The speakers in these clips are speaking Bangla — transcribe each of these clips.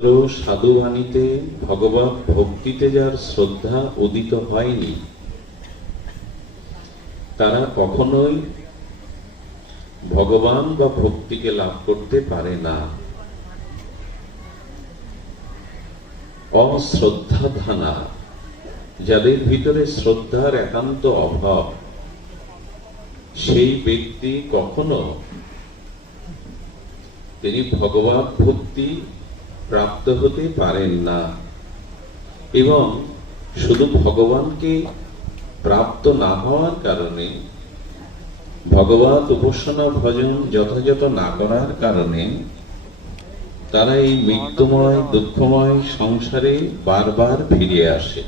সাধুবাণীতে ভগবত ভক্তিতে যার শ্রদ্ধা উদিত হয়নি, তারা কখনোই ভগবান বা ভক্তিকে লাভ করতে পারে না। অশ্রদ্ধাধানা, যাদের ভিতরে শ্রদ্ধার একান্ত অভাব, সেই ব্যক্তি কখনো তিনি ভগবত ভক্তি প্রাপ্ত হতে পারেন না। এবং শুধু ভগবানকে প্রাপ্ত না হওয়ার কারণে, ভগবত উপাসনা ভজন যথাযথ না করার কারণে তারা এই মৃত্যুময় দুঃখময় সংসারে বারবার ফিরে আসে।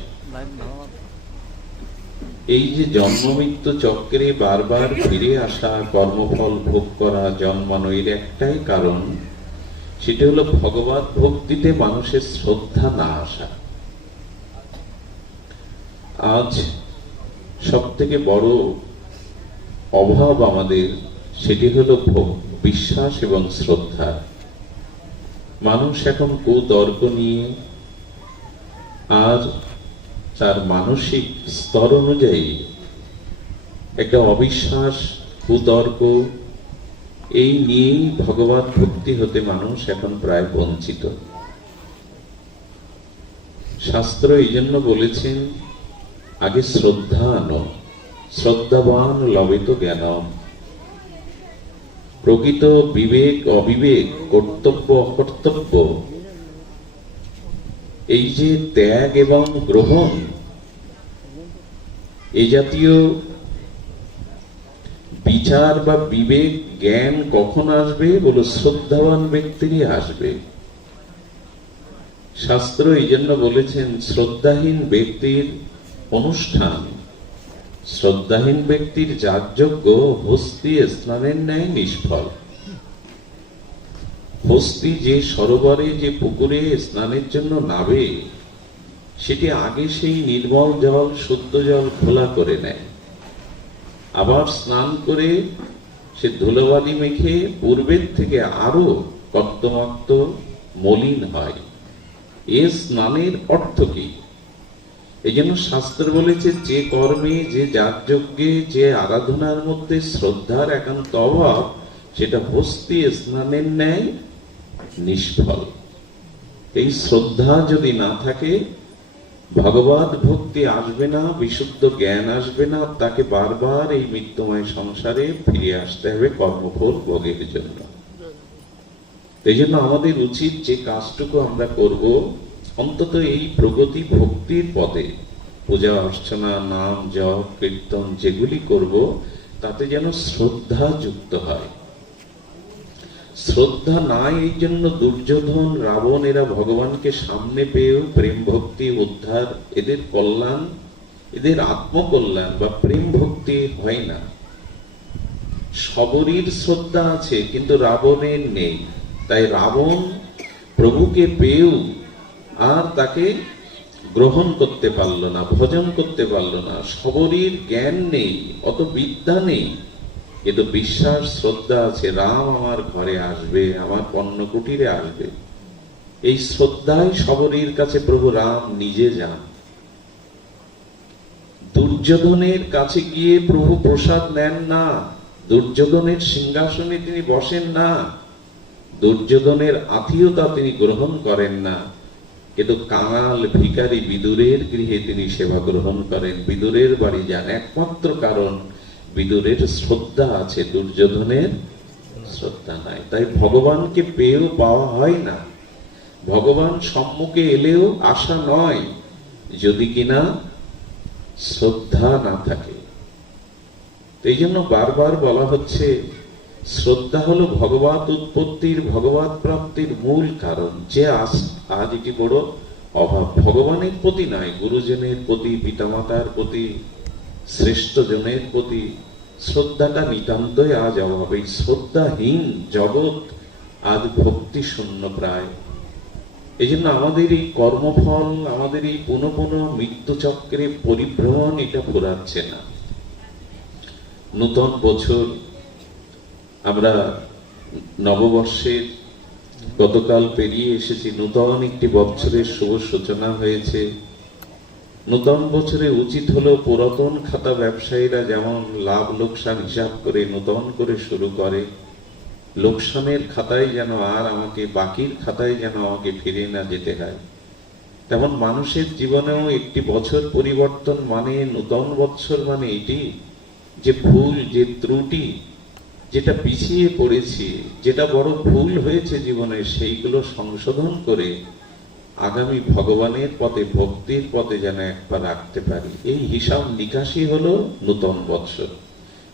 এই যে জন্ম মৃত্যু চক্রে বারবার ফিরে আসা, কর্মফল ভোগ করা, জন্মানো, এর একটাই কারণ, সেটা হলো ভগবত ভক্তিতে মানুষের শ্রদ্ধা না আসা। আজ সব থেকে বড় অভাব আমাদের, সেটি হলো বিশ্বাস এবং শ্রদ্ধা। মানুষ এখন কুতর্ক নিয়ে আর তার মানসিক স্তর অনুযায়ী একটা অবিশ্বাস, কুতর্ক, এই নিয়েই ভগবত ভক্তি হতে মানুষ এখন প্রায় বঞ্চিত। শাস্ত্র এই জন্য বলেছেন, আগে শ্রদ্ধা আনো, শ্রদ্ধাবান লবেত জ্ঞানম। প্রকৃত বিবেক অবিবেক, কর্তব্য অকর্তব্য, এই যে ত্যাগ এবং গ্রহণ, এই জাতীয় বিচার বা বিবেক জ্ঞান কখন আসবে? বলো, শ্রদ্ধাবান ব্যক্তিরই আসবে। শাস্ত্র এই জন্য বলেছেন, শ্রদ্ধাহীন ব্যক্তির অনুষ্ঠান, শ্রদ্ধাহীন ব্যক্তির যাগযজ্ঞ হস্তি স্নানের ন্যায় নিষ্ফল। হস্তি যে সরোবরে, যে পুকুরে স্নানের জন্য নাবে, সেটি আগে সেই নির্মল জল, শুদ্ধ জল খোলা করে নেয়, আবার স্নান করে সে ধুলোবালি মেখে পূর্বের থেকে আরো কর্তমাক্ত মলিন হয়। এ স্নানের অর্থ কি? এই জন্য শাস্ত্র বলেছে, যে কর্মে, যে যাগযজ্ঞে, যে আরাধনার মধ্যে শ্রদ্ধার একান্ত অভাব, সেটা হস্তি স্নানের ন্যায় নিষ্ফল। এই শ্রদ্ধা যদি না থাকে, ভগবত ভক্তি আসবে না, বিশুদ্ধ জ্ঞান আসবে না, তাকে বারবার এই মৃত্যুময় সংসারে ফিরে আসতে হবে কর্মফল ভোগের জন্য। এই জন্য আমাদের উচিত, যে কাজটুকু আমরা করব, অন্তত এই প্রগতি ভক্তির পথে, পূজা অর্চনা, নাম জপ কীর্তন যেগুলি করব, তাতে যেন শ্রদ্ধা যুক্ত হয়। শ্রদ্ধা নাই, এই জন্য দুর্যোধন, রাবণ, এরা ভগবানকে সামনে পেয়েও প্রেম ভক্তি উদ্ধার, এদের কল্যাণ, এদের আত্মকল্যাণ বা প্রেম ভক্তি হয় না। সবরীর শ্রদ্ধা আছে, কিন্তু রাবণের নেই। তাই রাবণ প্রভুকে পেয়েও আর তাকে গ্রহণ করতে পারল না, ভজন করতে পারল না। সবরীর জ্ঞান নেই, অত বিদ্যা নেই, কিন্তু বিশ্বাস, শ্রদ্ধা আছে, রাম আমার ঘরে আসবে, আমার পণ্য কুটিরে আসবে। এই শ্রদ্ধায় সবরীর কাছে প্রভু রাম নিজে যান। দুর্যোধনের কাছে গিয়ে প্রভু প্রসাদ নেন না, দুর্যোধনের সিংহাসনে তিনি বসেন না, দুর্যোধনের আত্মীয়তা তিনি গ্রহণ করেন না, কিন্তু কাঙাল ভিখারি বিদুরের গৃহে তিনি সেবা গ্রহণ করেন, বিদুরের বাড়ি যান। একমাত্র কারণ, বিদুরের শ্রদ্ধা আছে, দুর্যোধনের শ্রদ্ধা নাই। তাই ভগবানকে পেয়েও পাওয়া হয় না, ভগবান সম্মুখে এলেও আশা নয়, যদি কিনা শ্রদ্ধা না থাকে। এই জন্য বারবার বলা হচ্ছে, শ্রদ্ধা হলো ভগবত উৎপত্তির, ভগবত প্রাপ্তির মূল কারণ। যে আজ এটি বড় অভাব, ভগবানের প্রতি নয়, গুরুজনের প্রতি, পিতামাতার প্রতি, শ্রেষ্ঠ জনের প্রতি শ্রদ্ধাটা নিতান্তই আজ অভাব। এই শ্রদ্ধাহীন জগৎ আজ ভক্তি শূন্য প্রায়। এই জন্য আমাদের এই কর্মফল, আমাদের এই পুনঃ পুনঃ মৃত্যু চক্রে পরিভ্রমণ, এটা ফুরাচ্ছে না। নূতন বছর, আমরা নববর্ষের গতকাল পেরিয়ে এসেছি, নূতন একটি বছরের শুভ সূচনা হয়েছে। নূতন বছরে উচিত হলো পুরাতন খাতা ব্যবসায়ীরা যেমন লাভ লোকসান হিসাব করে নূতন করে শুরু করে, লোকসানের খাতায় যেন আর আমাকে, বাকির খাতায় যেন আমাকে ফিরে না যেতে হয়, তেমন মানুষের জীবনেও একটি বছর পরিবর্তন মানে, নূতন বৎসর মানে এটি যে ভুল, যে ত্রুটি, যেটা পিছিয়ে পড়েছি, যেটা বড় ভুল হয়েছে জীবনে, সেইগুলো সংশোধন করে আগামী ভগবানের পথে, ভক্তির পথে যেন একবার রাখতে পারি। এই হিসাব নিকাশই হলো নূতন বৎসর।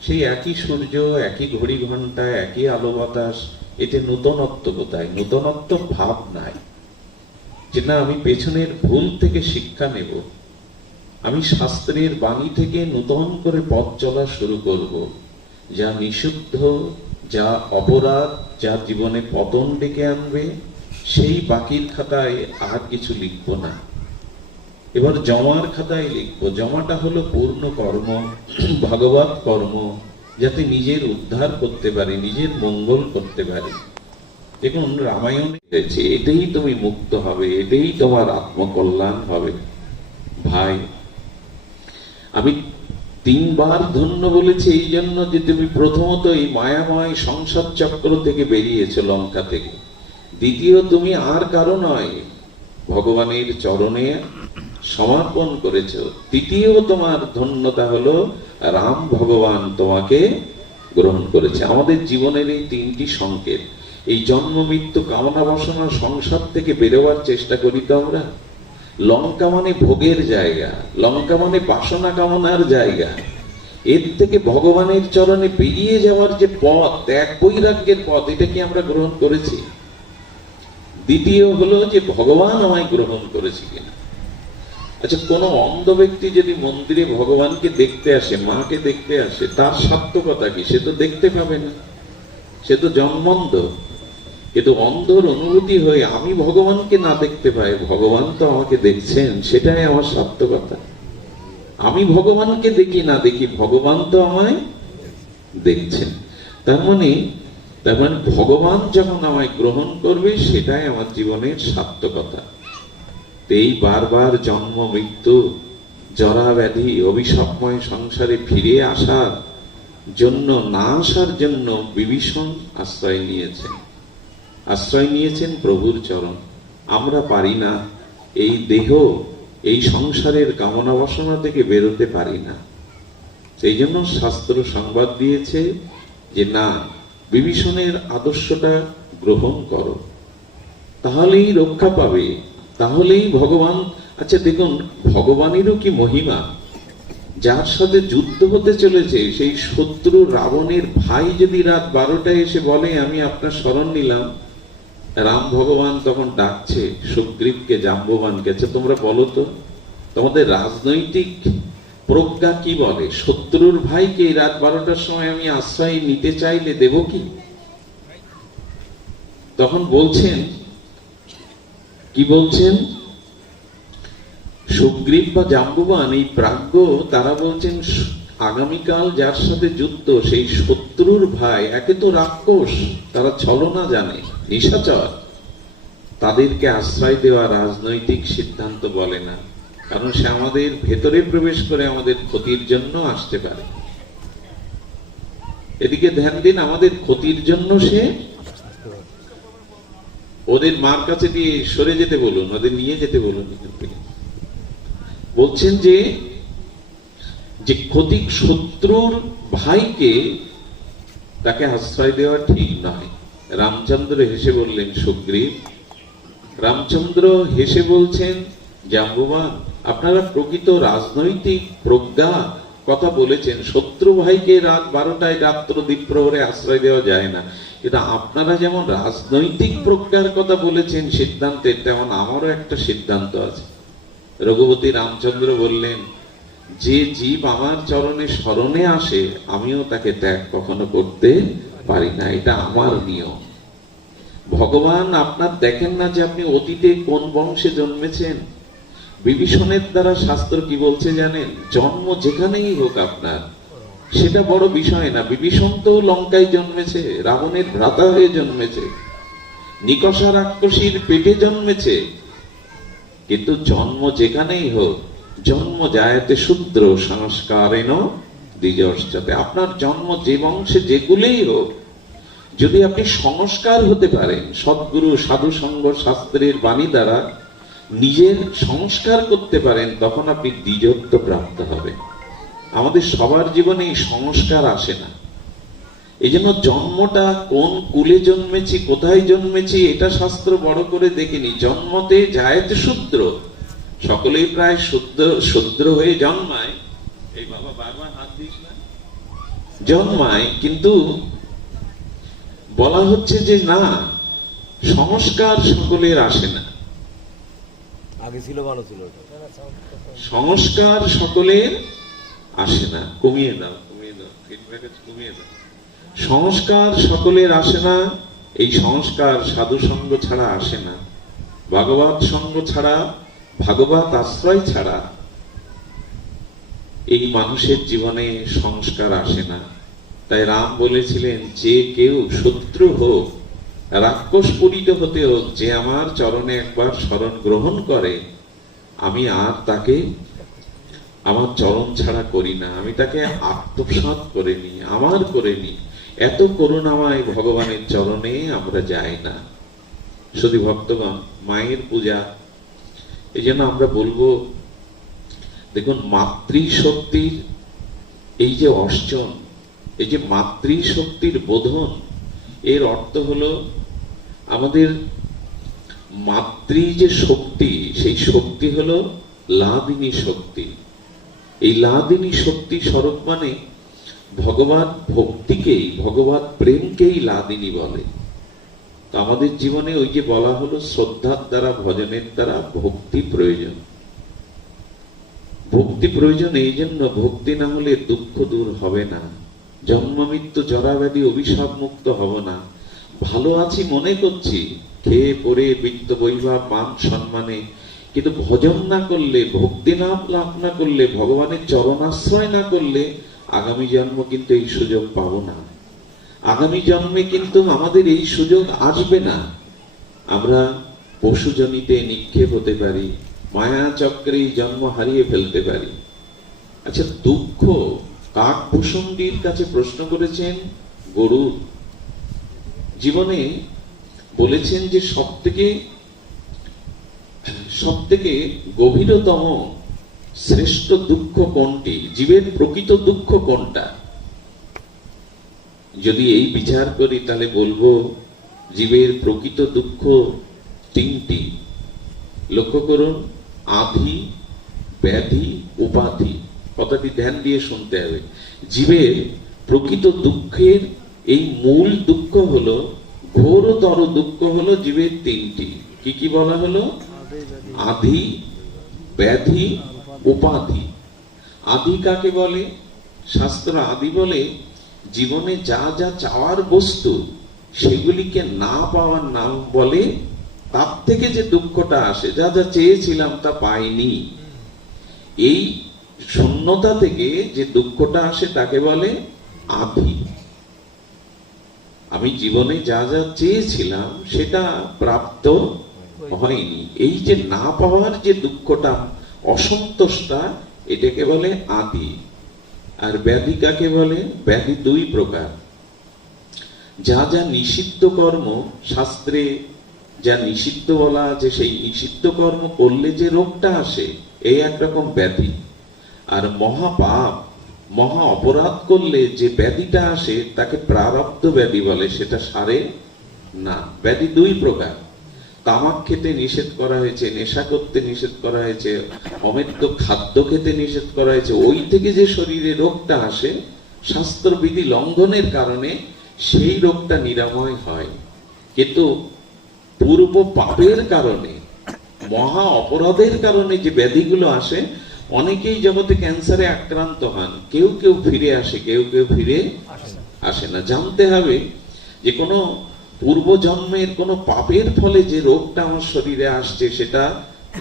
সেই একই সূর্য, একই ঘড়ি ঘন্টা, একই আলো বাতাস, এতে নূতনত্ব কোথায়? নূতনত্ব ভাব নাই যে না আমি পেছনের ভুল থেকে শিক্ষা নেব, আমি শাস্ত্রের বাণী থেকে নূতন করে পথ চলা শুরু করব। যা নিষিদ্ধ, যা অপরাধ, যা জীবনে পতন ডেকে আনবে, সেই বাকির খাতায় আর কিছু লিখব না, এবার জমার খাতায় লিখব। জমাটা হলো পূর্ণ কর্ম, ভগবত কর্ম, যাতে নিজের উদ্ধার করতে পারি, নিজের মঙ্গল করতে পারি। দেখুন রামায়ণে রয়েছে, এটাই তুমি মুক্ত হবে, এটাই তোমার আত্মকল্যাণ হবে। ভাই, আমি 3 বার ধন্য বলেছি এই জন্য যে তুমি প্রথমত এই মায়াময় সংসার চক্র থেকে বেরিয়েছো, লঙ্কা থেকে। দ্বিতীয়, তুমি আর কারো নয়, ভগবানের চরণে সমর্পণ করেছো। তৃতীয়, তোমার ধন্যতা হলো রাম ভগবান তোমাকে গ্রহণ করেছে। আমাদের জীবনের এই 3টি সংকেত, এই জন্ম মৃত্যু কামনা বাসনা সংসার থেকে বেরোবার চেষ্টা করি তো আমরা। লঙ্কা মানে ভোগের জায়গা, লঙ্কা মানে বাসনা কামনার জায়গা। এর থেকে ভগবানের চরণে বেরিয়ে যাওয়ার যে পথ, ত্যাগ বৈরাগ্যের পথ, এটা কি আমরা গ্রহণ করেছি? দ্বিতীয় হলো যে ভগবান আমায় গ্রহণ করেছে কিনা। আচ্ছা, কোন অন্ধ ব্যক্তি যদি মন্দিরে ভগবানকে দেখতে আসে, মাকে দেখতে আসে, তার সার্থকতা কি? সে তো দেখতে পাবে না, সে তো জন্মন্ধ। কিন্তু অন্ধর অনুভূতি হয়ে আমি ভগবানকে না দেখতে পাই, ভগবান তো আমাকে দেখছেন, সেটাই আমার সার্থকতা। আমি ভগবানকে দেখি না দেখি, ভগবান তো আমায় দেখছেন। তার মানে ভগবান যখন আমায় গ্রহণ করবে, সেটাই আমার জীবনের সার্থকতা। এই বারবার জন্ম মৃত্যু, জরা ব্যাধি, অভিশাপময় সংসারে ফিরে আসার জন্য, না আসার জন্য বিভীষণ আশ্রয় নিয়েছেন, আশ্রয় নিয়েছেন প্রভুর চরণ। আমরা পারি না, এই দেহ, এই সংসারের কামনা বাসনা থেকে বেরোতে পারি না। সেই জন্য শাস্ত্র সংবাদ দিয়েছে যে না, বিভীষণের আদর্শটা গ্রহণ করো, তাহলেই রক্ষা পাবে, তাহলেই ভগবান। আচ্ছা দেখুন, ভগবানেরও কি মহিমা। যার সাথে যুদ্ধ হতে চলেছে, সেই শত্রু রাবণের ভাই যদি রাত 12টায় এসে বলে আমি আপনার শরণ নিলাম, রাম ভগবান তখন ডাকছে সুগ্রীবকে, জাম্ববানকে, আচ্ছা তোমরা বলো তো, তোমাদের রাজনৈতিক প্রজ্ঞা কি বলে? শত্রুর ভাইকে রাত 12টার সময় আমি আশ্রয় নিতে চাইলে দেব কি? তখন বলছেন, কি বলছেন? সুগ্রীব বা জাম্ববান, এই প্রাজ্ঞ, তারা বলছেন আগামীকাল যার সাথে যুদ্ধ, সেই শত্রুর ভাই, একে তো রাক্ষস, তারা ছলনা জানে, নিশাচর, তাদেরকে আশ্রয় দেওয়া রাজনৈতিক সিদ্ধান্ত বলে না। কারণ সে আমাদের ভেতরে প্রবেশ করে আমাদের ক্ষতির জন্য আসতে পারে। এদিকে ধ্যান দিন, আমাদের ক্ষতির জন্য সে, ওদের মার কাছে দিয়ে সরে যেতে বলুন, ওদের নিয়ে যেতে বলুন। বলছেন যে ক্ষতি, শত্রুর ভাইকে তাকে আশ্রয় দেওয়া ঠিক নয়। রামচন্দ্র হেসে বললেন সুগ্রীব, রামচন্দ্র হেসে বলছেন জাম্ববান, আপনারা প্রকৃত রাজনৈতিক প্রজ্ঞা কথা বলেছেন। শত্রু ভাইকে রাত 12টায় রাত্র দ্বীপ্রহরে আশ্রয় দেওয়া যায় না, কিন্তু আপনারা যেমন রাজনৈতিক প্রজ্ঞার কথা বলেছেন সিদ্ধান্তের, তেমন আমারও একটা সিদ্ধান্ত আছে। রঘুপতি রামচন্দ্র বললেন, যে জীব আমার চরণে শরণে আসে, আমিও তাকে ত্যাগ কখনো করতে পারি না, এটা আমার নিয়ম। ভগবান আপনার দেখেন না যে আপনি অতীতে কোন বংশে জন্মেছেন? বিভীষণের দ্বারা শাস্ত্র কি বলছে জানেন? জন্ম যেখানেই হোক আপনার, সেটা বড় বিষয় না। বিভীষণ তো লঙ্কায় জন্মেছে, রাবণের ভ্রাতা হয়ে জন্মেছে, নিকষা রাক্ষসীর পেটে জন্মেছে, কিন্তু জন্ম যেখানেই হোক, জন্ম জায়তে শূদ্র সংস্কারেণ দ্বিজশ্চাতে। আপনার জন্ম যে বংশে যেগুলোই হোক, যদি আপনি সংস্কার হতে পারেন, সদ্গুরু সাধু সঙ্গ শাস্ত্রের বাণী দ্বারা নিজের সংস্কার করতে পারেন, তখন আপনি দ্বিজত্ব প্রাপ্ত হবেন। আমাদের সবার জীবনে এই সংস্কার আসে না। এই জন্য জন্মটা কোন কুলে জন্মেছি, কোথায় জন্মেছি, এটা শাস্ত্র বড় করে দেখেনি। জন্মতে জায়তে শূদ্র, সকলেই প্রায় শূদ্র হয়ে জন্মায়। এই বাবা বারবার হাত দিস না, জন্মায়, কিন্তু বলা হচ্ছে যে না, সংস্কার সকলের আসে না। আগে ছিল ভালো ছিল, সংস্কার সকলের আসে না। কমিয়ে দাও, কমিয়ে দাও, কমিয়ে দাও। সংস্কার সকলের আসে না। এই সংস্কার সাধু সঙ্গ ছাড়া আসে না, ভাগবত সঙ্গ ছাড়া, ভাগবত আশ্রয় ছাড়া এই মানুষের জীবনে সংস্কার আসে না। তাই রাম বলেছিলেন, যে কেউ শত্রু হোক, রাক্ষস পরিত হতে হোক, যে আমার চরণে একবার শরণ গ্রহণ করে, আমি আর তাকে আমার চরণ ছাড়া করি না, আমি তাকে আত্মসাৎ করে নি, আমার করে নি। এত করুণাময় ভগবানের চরণে আমরা যাই না। শুধু ভক্তগণ, মায়ের পূজা, এই জন্য আমরা বলবো, দেখুন মাতৃশক্তির এই যে অর্জন, এই যে মাতৃশক্তির বোধন, এর অর্থ হলো আমাদের মাতৃ যে শক্তি, সেই শক্তি হলো লাদিনী শক্তি। এই লাদিনী শক্তি স্বরূপ মানে ভগবত ভক্তিকেই, ভগবত প্রেমকেই লাদিনী বলে। তো আমাদের জীবনে ওই যে বলা হলো, শ্রদ্ধার দ্বারা, ভজনের দ্বারা ভক্তি প্রয়োজন। ভক্তি প্রয়োজন এই জন্য, ভক্তি না হলে দুঃখ দূর হবে না, জন্ম মৃত্যু জরাব্যাধি অভিশাপ মুক্ত হব না। ভালো আছি মনে করছি, খেয়ে পরে বৃত্ত বৈভব মান সম্মানে, কিন্তু ভজন না করলে, ভক্তি লাভ না করলে, ভগবানের চরণাশ্রয় না করলে, আগামী জন্ম কিন্তু এই সুযোগ পাবো না। আগামী জন্মে কিন্তু আমাদের এই সুযোগ আসবে না। আমরা পশুজনিতে নিক্ষেপ হতে পারি, মায়া চক্রে জন্ম হারিয়ে ফেলতে পারি। আচ্ছা, দুঃখ কাকভূষণীর কাছে প্রশ্ন করেছেন গরুর জীবনে, বলেছেন যে সবথেকে গভীরতম শ্রেষ্ঠ দুঃখ কোনটি, জীবের প্রকৃত দুঃখ কোনটা? যদি এই বিচার করি তাহলে বলবো জীবের প্রকৃত দুঃখ তিনটি। লক্ষ্য করুন, আধি, ব্যাধি, উপাধি। কথাটি ধ্যান দিয়ে শুনতে হবে। জীবের প্রকৃত দুঃখের এই মূল দুঃখ হলো, ঘোরতর দুঃখ হলো জীবের তিনটি। কি কি বলা হলো? আধি, ব্যাধি, উপাধি। আধি কাকে বলে? শাস্ত্র আদি বলে জীবনে যা যা চাওয়ার বস্তু, সেগুলিকে না পাওয়ার নাম বলে। তার থেকে যে দুঃখটা আসে, যা যা চেয়েছিলাম তা পাইনি, এই শূন্যতা থেকে যে দুঃখটা আসে তাকে বলে আধি। আমি জীবনে যা যা চেয়েছিলাম সেটা প্রাপ্ত হয়নি, এই যে না পাওয়ার যে দুঃখটা, অসন্তোষটা, এটাকে বলে আদি। আর ব্যাধি কাকে বলে? ব্যাধি দুই প্রকার। যা যা নিষিদ্ধ কর্ম, শাস্ত্রে যা নিষিদ্ধ বলা আছে, সেই নিষিদ্ধ কর্ম করলে যে রোগটা আসে, এই একরকম ব্যাধি। আর মহাপাপ, মহা অপরাধ করলে যে ব্যাধিটা আসে তাকে প্রারব্ধ ব্যাধি বলে, সেটা সারে না। ব্যাধি দুই প্রকার। তামাক খেতে নিষেধ করা হয়েছে, নেশা করতে নিষেধ করা হয়েছে, অমেদ্য খাদ্য খেতে নিষেধ করা হয়েছে, ওই থেকে যে শরীরে রোগটা আসে, শাস্ত্রবিধি লঙ্ঘনের কারণে সেই রোগটা নিরাময় হয়। কিন্তু পূর্ব পাপের কারণে, মহা অপরাধের কারণে যে ব্যাধিগুলো আসে, অনেকেই জগতে ক্যান্সারে আক্রান্ত হন, কেউ কেউ ফিরে আসে, কেউ কেউ ফিরে আসে না। জানতে হবে যে কোনো পূর্ব জন্মের কোনো পাপের ফলে যে রোগটা আমার শরীরে আসছে, সেটা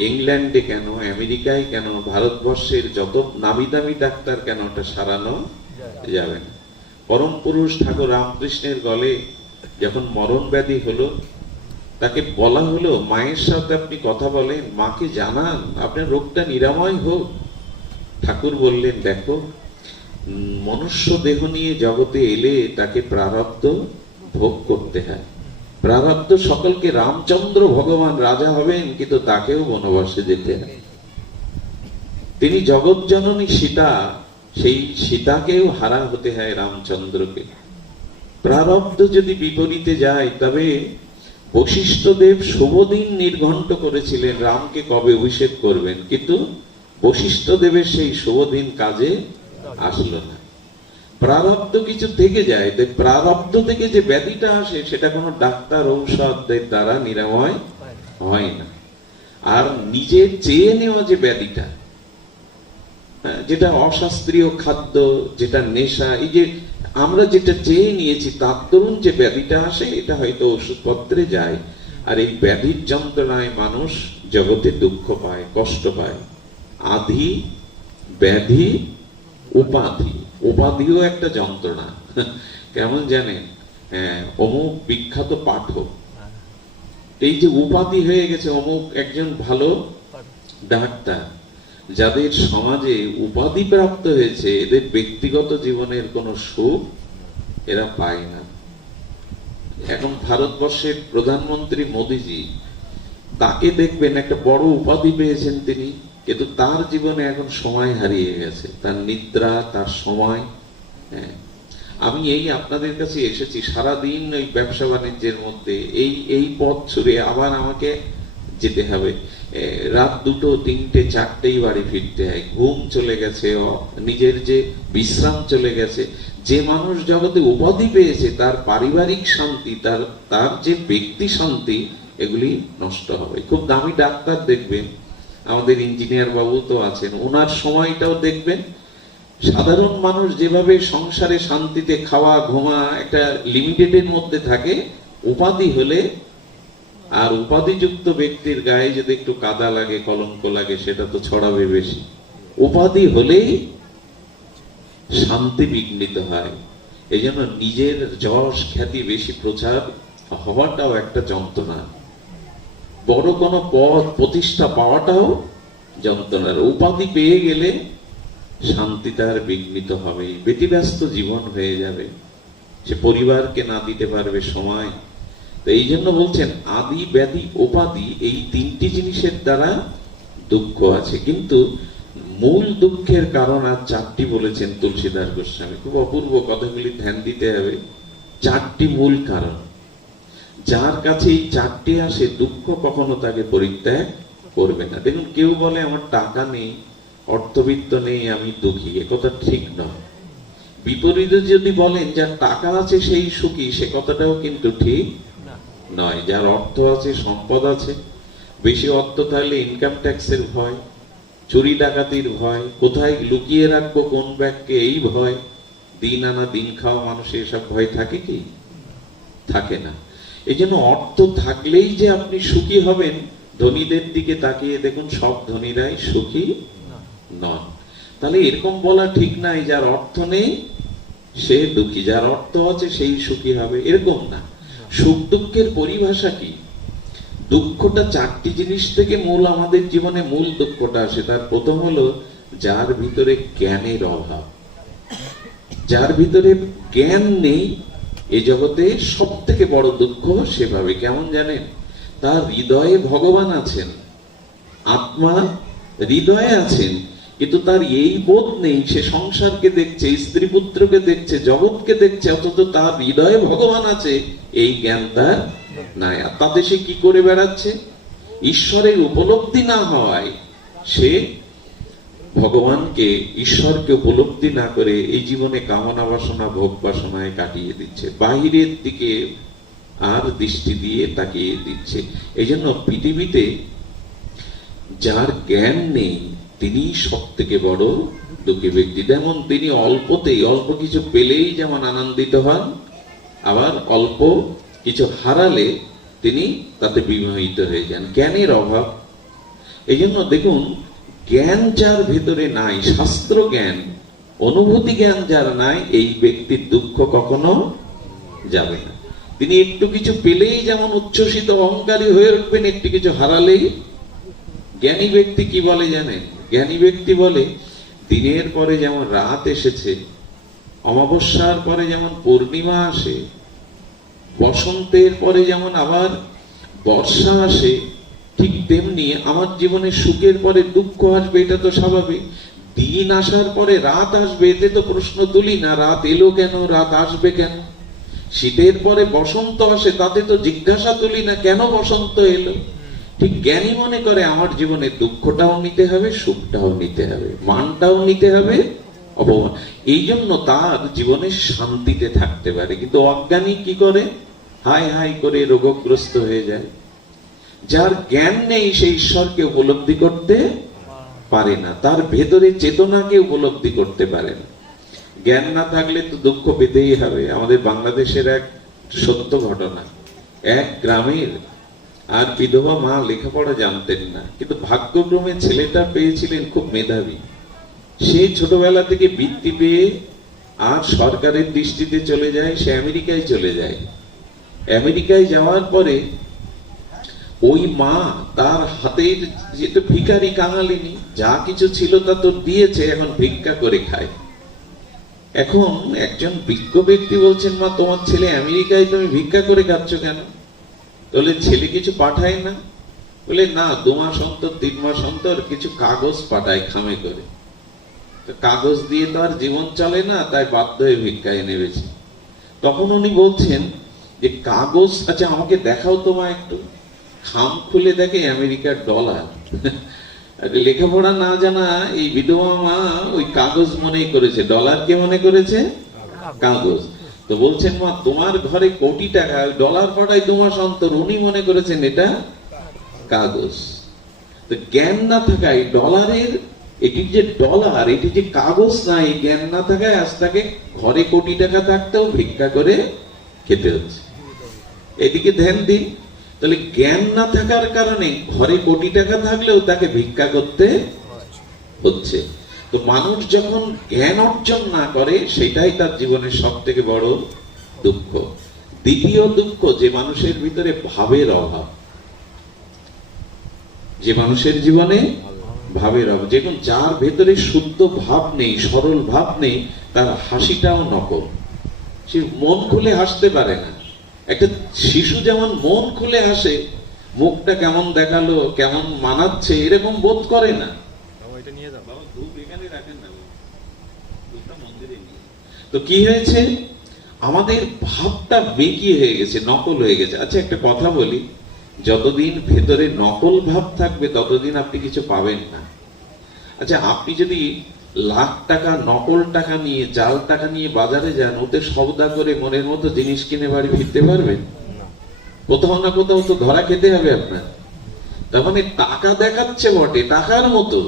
ইংল্যান্ডে কেন, আমেরিকায় কেন, ভারতবর্ষের যত নামি দামি ডাক্তার কেন, ওটা সারানো যাবে না। পরম পুরুষ ঠাকুর রামকৃষ্ণের গলে যখন মরণ ব্যাধি হলো, তাকে বলা হলো মায়ের সাথে আপনি কথা বলেন, মাকে জানান আপনার রোগটা নিরাময় হোক। ঠাকুর বললেন দেখো, মনুষ্য দেহ নিয়ে জগতে এলে তাকে প্রারব্ধ ভোগ করতে হয়। প্রারব্ধ সকলকে, রামচন্দ্র ভগবান রাজা হবেন কিন্তু তাকেও বনবাসে যেতে হয়। তিনি জগৎ জননী সীতা, সেই সীতাকেও হারা হতে হয় রামচন্দ্রকে। প্রারব্ধ যদি বিপরীতে যায়, তবে বশিষ্ঠদেব শুভদিন নির্ঘণ্ট করেছিলেন রামকে কবে অভিষেক করবেন, কিন্তু বশিষ্ঠদেবের সেই শুভদিন কাজে আসলো না। প্রারব্ধ কিছু থেকে যায়, তাই প্রারব্ধ থেকে যে ব্যাধিটা আসে সেটা কোনো ডাক্তার ঔষধের দ্বারা নিরাময় হয় না। আর নিজের চেয়ে নেওয়া যে ব্যাধিটা, যেটা অশাস্ত্রীয় খাদ্য, যেটা নেশা, এই যে আমরা যেটা চেয়ে নিয়েছি তার দরুন যে ব্যাধিটা আসে, এটা হয়তো ওষুধপত্রে যায়। আর এই ব্যাধির যন্ত্রণায় মানুষ জগতে দুঃখ পায়, কষ্ট পায়। আধি, ব্যাধি, উপাধি। উপাধিও একটা যন্ত্রণা। কেমন জানেন, অমুক বিখ্যাত পাঠক, এই যে উপাধি হয়ে গেছে অমুক একজন ভালো ডাক্তার, যাদের সমাজে উপাধি প্রাপ্ত হয়েছে, এদের ব্যক্তিগত জীবনের কোনো সুখ এরা পায় না। এখন ভারতবর্ষের প্রধানমন্ত্রী মোদিজি, তাকে দেখবেন একটা বড় উপাধি পেয়েছেন তিনি, কিন্তু তার জীবনে এখন সময় হারিয়ে গেছে, তার নিদ্রা, তার সময়। আমি এই আপনাদের কাছে এসেছি সারাদিন ওই ব্যবসা বাণিজ্যের মধ্যে, এই পথ ছুড়ে আবার আমাকে যেতে হবে। রাত 2টো, 3টে, 4টেই বাড়ি ফিরতে হয়। ঘুম চলে গেছে, নিজের যে বিশ্রাম চলে গেছে। যে মানুষ জগতে উপাধি পেয়েছে তার পারিবারিক শান্তি, তার যে ব্যক্তি শান্তি, এগুলি নষ্ট হবে। খুব দামি ডাক্তার দেখবেন, আমাদের ইঞ্জিনিয়ার বাবু তো আছেন, ওনার সময়টাও দেখবেন। সাধারণ মানুষ যেভাবে সংসারে শান্তিতে খাওয়া ঘুমা একটা লিমিটেডের মধ্যে থাকে, উপাধি হলে, আর উপাধিযুক্ত ব্যক্তির গায়ে যদি একটু কাদা লাগে, কলঙ্ক লাগে, সেটা তো ছড়াবে বেশি। উপাধি হলেই শান্তি বিঘ্নিত হয়। এই জন্য নিজের যশ খ্যাতি বেশি প্রচার হওয়াটাও একটা যন্ত্রণা, বড় কোনো পদ প্রতিষ্ঠা পাওয়াটাও যন্ত্রণার। উপাধি পেয়ে গেলে শান্তি তার বিঘ্নিত হবে, ব্যতিব্যস্ত জীবন হয়ে যাবে, সে পরিবারকে না দিতে পারবে সময়। তো এই জন্য বলছেন আদি, ব্যাধি, উপাধি, এই 3টি জিনিসের দ্বারা দুঃখ আছে। কিন্তু মূল দুঃখের কারণ আর 4টি বলেছেন তুলসীদাস গোস্বামী। খুব অপূর্ব কথাগুলি ধ্যান দিতে হবে। 4টি মূল কারণ, যার কাছে এই 4টি আসে, দুঃখ কখনো তাকে পরিত্যাগ করবে না। দেখুন, কেউ বলে আমার টাকা নেই, অর্থবিত্ত নেই, আমি দুঃখী, একথা ঠিক নয়। বিপরীতে যদি বলেন যার টাকা আছে সেই সুখী, সে কথাটাও কিন্তু ঠিক নয়। যার অর্থ আছে, সম্পদ আছে, বেশি অর্থ থাকলে ইনকাম ট্যাক্সের ভয়, চুরি ডাকাতির ভয়, কোথায় লুকিয়ে রাখবো কোন ব্যাগকে, এই ভয়, দিন আনা দিন খাওয়া মানুষের এসব ভয় থাকে কি? থাকে না। এই জন্য অর্থ থাকলেই যে আপনি সুখী হবেন, ধনীদের দিকে তাকিয়ে দেখুন, সব ধনীরাই সুখী নন। তাহলে এরকম বলা ঠিক নাই যার অর্থ নেই সে দুঃখী, যার অর্থ আছে সেই সুখী হবে, এরকম না। সুখ দুঃখের পরিভাষা কি? দুঃখটা 4টি জিনিস থেকে মূল, আমাদের জীবনে মূল দুঃখটা আসে। তার প্রথম হলো যার ভিতরে জ্ঞানের অভাব। যার ভিতরে জ্ঞান নেই, এই জগতে সব থেকে বড় দুঃখ সেভাবে। কেমন জানেন, তার হৃদয়ে ভগবান আছেন, আত্মা হৃদয়ে আছেন, কিন্তু তার এই বোধ নেই। সে সংসারকে দেখছে, স্ত্রী পুত্রকে দেখছে, জগৎকে দেখছে, অথচ তার হৃদয়ে ভগবান আছে, এই জ্ঞান তার নাই। আর তাতে সে কি করে বেড়াচ্ছে? ঈশ্বরের উপলব্ধি না হওয়ায় সে ভগবানকে, ঈশ্বরকে উপলব্ধি না করে এই জীবনে কামনা বাসনা, ভোগ বাসনায় কাটিয়ে দিচ্ছে, বাহিরের দিকে আর দৃষ্টি দিয়ে তাকিয়ে দিচ্ছে। এই জন্য পৃথিবীতে যার জ্ঞান নেই তিনি সব থেকে বড় দুঃখী ব্যক্তি। যেমন তিনি অল্পতেই, অল্প কিছু পেলেই যেমন আনন্দিত হন, আবার অল্প কিছু হারালে তিনি তাতে বিমোহিত হয়ে যান। জ্ঞানের অভাব। এই জন্য দেখুন, জ্ঞান যার ভেতরে নাই, শাস্ত্র জ্ঞান, অনুভূতি জ্ঞান যার নাই, এই ব্যক্তির দুঃখ কখনো যাবে না। তিনি একটু কিছু পেলেই যেমন উচ্ছ্বসিত অহংকারী হয়ে উঠবেন, একটু কিছু হারালেই। জ্ঞানী ব্যক্তি কি বলে জানেন? জ্ঞানী ব্যক্তি বলে, দিনের পরে যেমন রাত এসেছে, অমাবস্যার পরে যেমন পূর্ণিমা আসে, বসন্তের পরে যেমন আবার বর্ষা আসে, ঠিক তেমনি আমার জীবনে সুখের পরে দুঃখ আসবে, এটা তো স্বাভাবিক। দিন আসার পরে রাত আসবে, এতে তো প্রশ্ন তুলি না, রাত এলো কেন, রাত আসবে কেন। শীতের পরে বসন্ত আসে, তাতে তো জিজ্ঞাসা তুলি না, কেন বসন্ত এলো। ঠিক জ্ঞানী মনে করে আমার জীবনে দুঃখটাও নিতে হবে, সুখটাও নিতে হবে, মানটাও নিতে হবে, অপমান। এই জন্য তার জীবনে শান্তিতে থাকতে পারে। কিন্তু অজ্ঞানী কি করে? হাই হাই করে রোগগ্রস্ত হয়ে যায়। যার জ্ঞান নেই সেই ঈশ্বরকে উপলব্ধি করতে পারে না, তার ভেতরে চেতনাকে উপলব্ধি করতে পারে না। জ্ঞান না থাকলে তো দুঃখ পেতেই হবে। আমাদের বাংলাদেশের এক সত্য ঘটনা, এক গ্রামের আর বিধবা মা লেখাপড়া জানতেন না, কিন্তু ভাগ্যক্রমে ছেলেটা পেয়েছিলেন খুব মেধাবী। সে ছোটবেলা থেকে বৃত্তি পেয়ে আর সরকারের দৃষ্টিতে চলে যায়, সে আমেরিকায় চলে যায়। আমেরিকায় যাওয়ার পরে ওই মা তার হাতের, যেটা ভিখারি কাঙালিনী, যা কিছু ছিল তা তো দিয়েছে, এখন ভিক্ষা করে খায়। এখন একজন বিজ্ঞ ব্যক্তি বলছেন, মা তোমার ছেলে আমেরিকায়, তুমি ভিক্ষা করে খাচ্ছ কেন? বলে ছেলে কিছু পাঠায় না? বলে না, 2 মাস অন্তর 3 মাস অন্তর কিছু কাগজ পাঠায় খামে করে। তো কাগজ দিয়ে তো আর জীবন চলে না, তাই বাধ্য হয়ে ভিক্ষায় নেমেছে। তখন উনি বলছেন যে কাগজ, আচ্ছা আমাকে দেখাও তোমা একটু। খাম খুলে দেখে আমেরিকার ডলার। লেখাপড়া না জানা এই বিধবা মা ওই কাগজ মনে করেছে, ডলার কে মনে করেছে কাগজ। তো বলছেন, মা তোমার ঘরে কোটি টাকা, ডলার পাঠায় 2 মাস অন্তর, উনি মনে করেছেন এটা কাগজ। তো জ্ঞান না থাকায় ডলারের, এটি যে ডলার, এটি যে কাগজ না, এই জ্ঞান না থাকায় আজ তাকে ঘরে কোটি টাকা থাকতেও ভিক্ষা করে খেতে হচ্ছে। এদিকে ধ্যান দিন, তাহলে জ্ঞান না থাকার কারণে ঘরে কোটি টাকা থাকলেও তাকে ভিক্ষা করতে হচ্ছে। তো মানুষ যখন জ্ঞান অর্জন না করে, সেটাই তার জীবনের সব থেকে বড় দুঃখ। দ্বিতীয় দুঃখ, যে মানুষের ভিতরে ভাবের অভাব, যে মানুষের জীবনে ভাবের অভাব, যেমন যার ভেতরে শুদ্ধ ভাব নেই, সরল ভাব নেই, তার হাসিটাও নকল। সে মন খুলে হাসতে পারে না। একটা শিশু যেমন মন খুলে হাসে, মুখটা কেমন দেখালো, কেমন মানাচ্ছে, এরকম বোধ করে না। তো কি হয়েছে? আমাদের ভাবটা বেঁকিয়ে হয়ে গেছে, নকল হয়ে গেছে। আচ্ছা একটা কথা বলি, যতদিন ভেতরে নকল ভাব থাকবে ততদিন আপনি কিছু পাবেন না। আচ্ছা আপনি যদি লাখ টাকা নকল টাকা নিয়ে, জাল টাকা নিয়ে বাজারে যান, ওতে সওদা করে মনের মতো জিনিস কিনে বাড়ি ফিরতে পারবেন? কোথাও না কোথাও তো ধরা খেতে হবে আপনার। তার মানে টাকা দেখাচ্ছে বটে, টাকার মতো,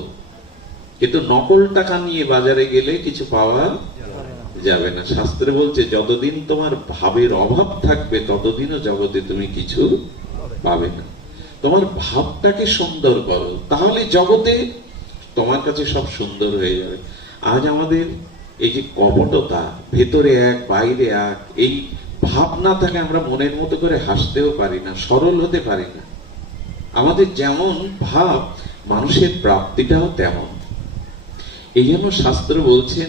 কিন্তু নকল টাকা নিয়ে বাজারে গেলে কিছু পাওয়া যাবে না। শাস্ত্রে বলছে, যতদিন তোমার ভাবের অভাব থাকবে ততদিনও জগতে তুমি কিছু পাবে না। তোমার ভাবটাকে সুন্দর করো, তাহলে জগতে তোমার কাছে সব সুন্দর হয়ে যাবে। আজ আমাদের এই যে কপটতা, ভেতরে এক বাইরে এক, এই ভাব না থাকে আমরা মনের মতো করে হাসতেও পারি না, সরল হতে পারি না। আমাদের যেমন ভাব, মানুষের প্রাপ্তিটাও তেমন। এই জন্য শাস্ত্র বলছেন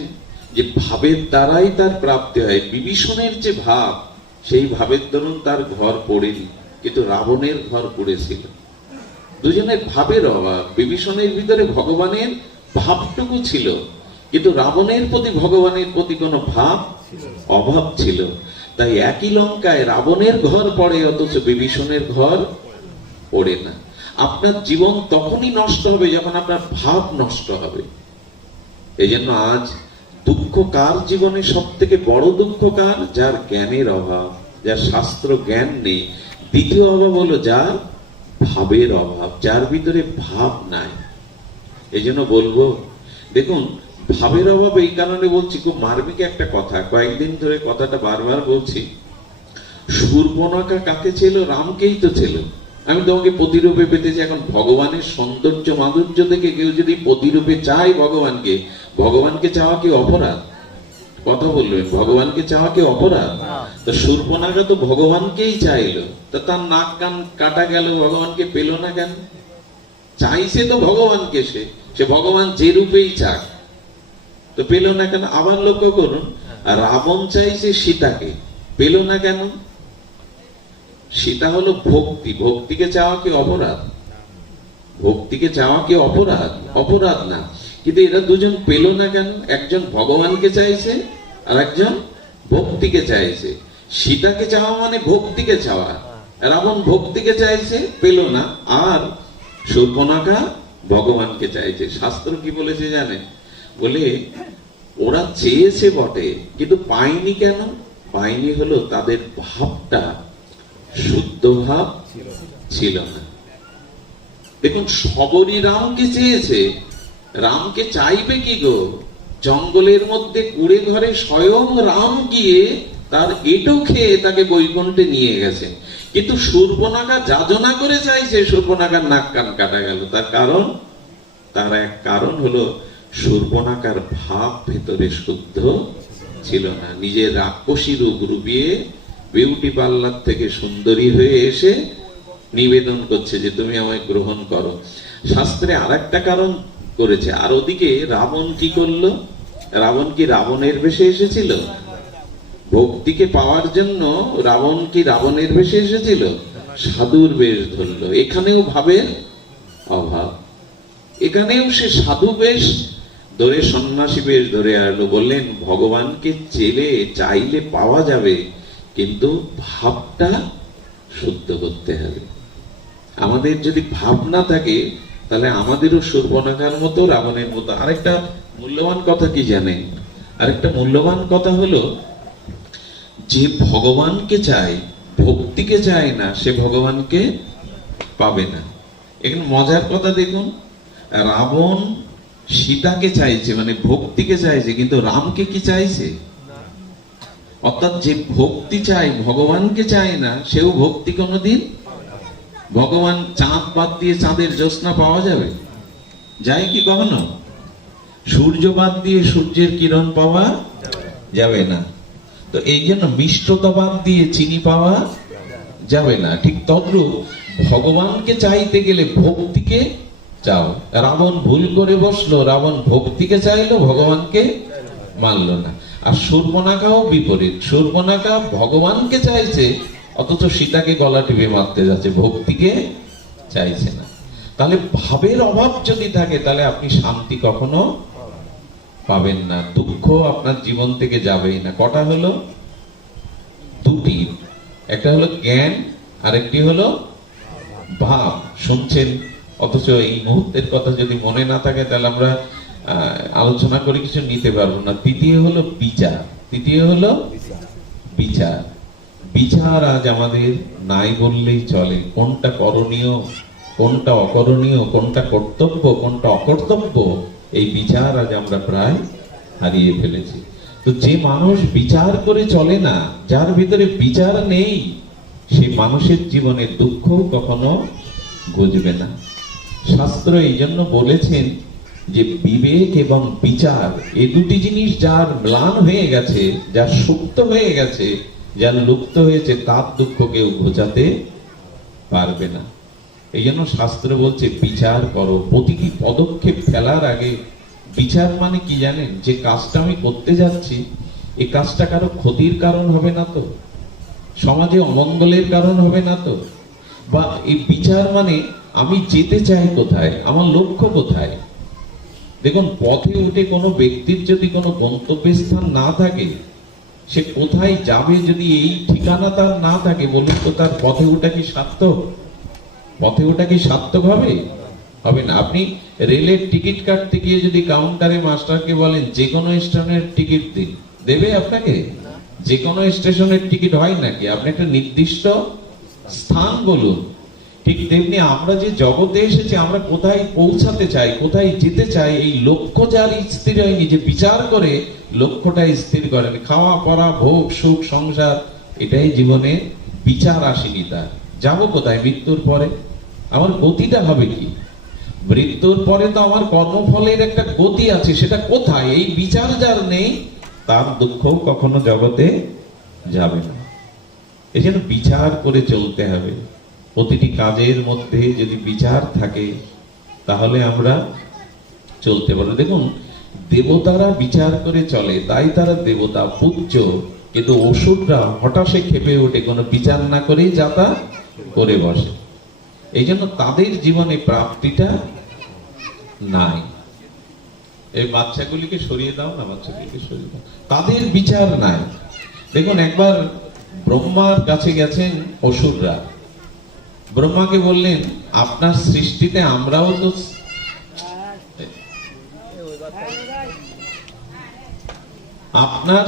যে ভাবের দ্বারাই তার প্রাপ্তি হয়। বিভীষণের যে ভাব, সেই ভাবের দরুন তার ঘর পড়েনি, কিন্তু রাবণের ঘর পড়েছিল। দুজনের ভাবের অভাব। বিভীষণের ভিতরে ভগবানের ভাবটুকু ছিল, কিন্তু রাবণের প্রতি ভগবানের প্রতি কোনো ভাব অভাব ছিল। তাই একই লঙ্কায় রাবণের ঘর পড়ে, অথচ বিভীষণের ঘর পড়ে না। আপনার জীবন তখনই নষ্ট হবে যখন আপনার ভাব নষ্ট হবে। এই জন্য আজ দুঃখ কার জীবনে সব থেকে বড় দুঃখ কার? যার জ্ঞানের অভাব, যার শাস্ত্র জ্ঞান নেই। দ্বিতীয় অভাব হলো যার ভাবের অভাব, যার ভিতরে ভাব নাই। এই জন্য বলবো, দেখুন ভাবের অভাব এই কারণে বলছি, খুব মার্মিক একটা কথা, কয়েকদিন ধরে কথাটা বারবার বলছি। শূর্পণখা কাকে ছিল? রামকেই তো ছিল। আমি তোমাকে প্রতিরূপে পেতেছি। এখন ভগবানের সৌন্দর্য মাধুর্য দেখে কেউ যদি প্রতিরূপে চায় ভগবানকে, ভগবানকে চাওয়া কি অপরাধ? কথা বলবেন, ভগবানকে চাওয়া কি অপরাধ? তো শূর্পণখা তো ভগবানকেই চাইলো, তো তার নাক কান কাটা গেল, ভগবানকে পেল না কেন? চাইছে তো ভগবানকে, সে ভগবান যে রূপেই চাক, তো পেল না কেন? আবার লক্ষ্য করুন, রাবণ চাইছে সীতাকে, পেল না কেন? সীতা হলো ভক্তি, ভক্তিকে চাওয়া কি অপরাধ? ভক্তিকে চাওয়া কি অপরাধ? অপরাধ না। কিন্তু এরা দুজন পেল না কেন? একজন ভগবানকে চাইছে আর একজন ভক্তিকে চাইছে। সীতাকে চাওয়া মানে ভক্তিকে চাওয়া, রাবণ ভক্তিকে চাইছে, পেল না। আর শূর্পণখা ভগবানকে চাইছে। শাস্ত্র কি বলেছে জানেন? বলে ওরা চেয়েছে বটে, কিন্তু পায়নি কেন? পায়নি হলো তাদের ভাবটা শুদ্ধ ভাব ছিল না। দেখুন, সবরই রামকে চেয়েছে, রামকে চাইবে কি গো? জঙ্গলের মধ্যে কুড়ে ঘরে স্বয়ং রাম গিয়ে তার এঁটো খেয়ে তাকে বৈকুণ্ঠে নিয়ে গেছে। কিন্তু শূর্পণখা যাজনা করে চাইছে, শূর্পণখার নাক কান কাটা গেল। তার কারণ, তার এক কারণ হলো শূর্পণখার ভাব ভেতরে শুদ্ধ ছিল না। নিজের রাক্ষসী রূপ রূপিয়ে বিউটি পার্লার থেকে সুন্দরী হয়ে এসে নিবেদন করছে যে তুমি আমায় গ্রহণ করো। শাস্ত্রে আর একটা কারণ করেছে। আর ওদিকে রাবণ কি করলো? রাবণ কি রাবণের বেশে এসেছিল? ভক্তিকে পাওয়ার জন্য রাবণ কি রাবণের বেশে এসেছিল? সাধুর বেশ ধরলো। এখানেও ভাবের অভাব, এখানেও সে সাধু বেশ ধরে, সন্ন্যাসী বেশ ধরে আনলো। বললেন ভগবানকে চাইলে পাওয়া যাবে, কিন্তু ভাবটা শুদ্ধ করতে হবে। আমাদের যদি ভাব না থাকে, তাহলে আমাদেরও শূর্পণখার মতো, রাবণের মতো। আরেকটা মূল্যবান কথা কি জানেন? আরেকটা মূল্যবান কথা হলো, যে ভগবানকে চায়, ভক্তিকে চায় না, সে ভগবানকে পাবে না। এখানে মজার কথা দেখুন, রাবণ সীতাকে চাইছে, মানে ভক্তিকে চাইছে, কিন্তু রামকে কি চাইছে? অর্থাৎ যে ভক্তি চায়, ভগবানকে চায় না, সেও ভক্তি কোনোদিন। ভগবান চাঁদ বাদ দিয়ে চাঁদের জ্যোৎস্না পাওয়া যাবে? যায় কি কখনো? সূর্য বাদ দিয়ে সূর্যের কিরণ পাওয়া যাবে না। তো এই জন্য মিষ্টতা বাদ দিয়ে চিনি পাওয়া যাবে না। ঠিক তদ্রূপ ভগবানকে চাইতে গেলে ভক্তিকে চাও। রাবণ ভুল করে বসলো, রাবণ ভক্তিকে চাইলো, ভগবানকে মানল না। আর শূর্পণখাও বিপরীত, শূর্পণখা ভগবানকে চাইছে, অথচ সীতাকে গলা টিপে মারতে যাচ্ছে, ভক্তিকে চাইছে না। তাহলে ভাবের অভাব যদি থাকে, তাহলে আপনি শান্তি কখনো পাবেন না, দুঃখ আপনার জীবন থেকে যাবেই না। কটা হলো? দুটি। একটা হলো জ্ঞান, আরেকটি হলো ভাব। শুনছেন, অথচ এই মুহূর্তের কথা যদি মনে না থাকে, তাহলে আমরা আলোচনা করে কিছু নিতে পারবো না। তৃতীয় হলো বিচার। তৃতীয় হলো বিচার। বিচার আজ আমাদের নাই বললেই চলে। কোনটা করণীয়, কোনটা অকরণীয়, কোনটা কর্তব্য, কোনটা অকর্তব্য, এই বিচার আজ আমরা প্রায় হারিয়ে ফেলেছি। তো যে মানুষ বিচার করে চলে না, যার ভিতরে বিচার নেই, সেই মানুষের জীবনে দুঃখ কখনো ঘুচবে না। শাস্ত্র এই জন্য বলেছেন যে বিবেক এবং বিচার, এই দুটি জিনিস যার ম্লান হয়ে গেছে, যার সুপ্ত হয়ে গেছে, যার লুপ্ত হয়েছে, তার দুঃখ কেউ ঘোচাতে পারবে না। এই জন্য শাস্ত্র বলছে বিচার করো। প্রতিটি পদক্ষেপ ফেলার আগে বিচার মানে কি জানেন? যে কাজটা আমি করতে যাচ্ছি, এই কাজটা কারো ক্ষতির কারণ হবে না তো? সমাজে অমঙ্গলের কারণ হবে না তো? বা এই বিচার মানে আমি যেতে চাই কোথায়, আমার লক্ষ্য কোথায়। দেখুন, পথে উঠে কোনো ব্যক্তির যদি কোনো গন্তব্যস্থান না থাকে, সে কোথায় যাবে যদি এই ঠিকানা তার না থাকে, বলুন তো তার পথে ওঠা কি সার্থক? পথে ওঠা কি সার্থক হবে? হবে না। আপনি রেলের টিকিট কাটতে গিয়ে যদি কাউন্টারে মাস্টারকে বলেন যে কোনো স্টেশনের টিকিট দিন, দেবে আপনাকে? যে কোনো স্টেশনের টিকিট হয় নাকি? আপনি একটা নির্দিষ্ট স্থান বলুন। ঠিক তেমনি আমরা যে জগতে এসেছি, আমরা কোথায় পৌঁছাতে চাই, কোথায় যেতে চাই, এই লক্ষ্য যার স্থির হয়নি, যে বিচার করে লক্ষ্যটা স্থির করেন, খাওয়া পড়া ভোগ সুখ সংসার, এটাই জীবনে বিচার আসেনি তার। যাবো কোথায়? মৃত্যুর পরে আমার গতিটা হবে কি? মৃত্যুর পরে তো আমার কর্মফলের একটা গতি আছে, সেটা কোথায়? এই বিচার যার নেই, তার দুঃখ কখনো জগতে যাবে না। এই জন্য বিচার করে চলতে হবে। প্রতিটি কাজের মধ্যে যদি বিচার থাকে তাহলে আমরা চলতে পারবো। দেখুন, দেবতারা বিচার করে চলে, তাই তারা দেবতা পূজ্য। কিন্তু অসুররা হঠাৎ খেপে ওঠে, কোনো বিচার না করেই যাতা করে বসে। এই জন্য তাদের জীবনে প্রাপ্তিটা নাই। এই বাচ্চাগুলিকে সরিয়ে দাও না, বাচ্চাগুলিকে সরিয়ে দাও। তাদের বিচার নাই। দেখুন, একবার ব্রহ্মার কাছে গেছেন অসুররা। ব্রহ্মাকে বললেন, আপনার সৃষ্টিতে আমরাও তো আপনার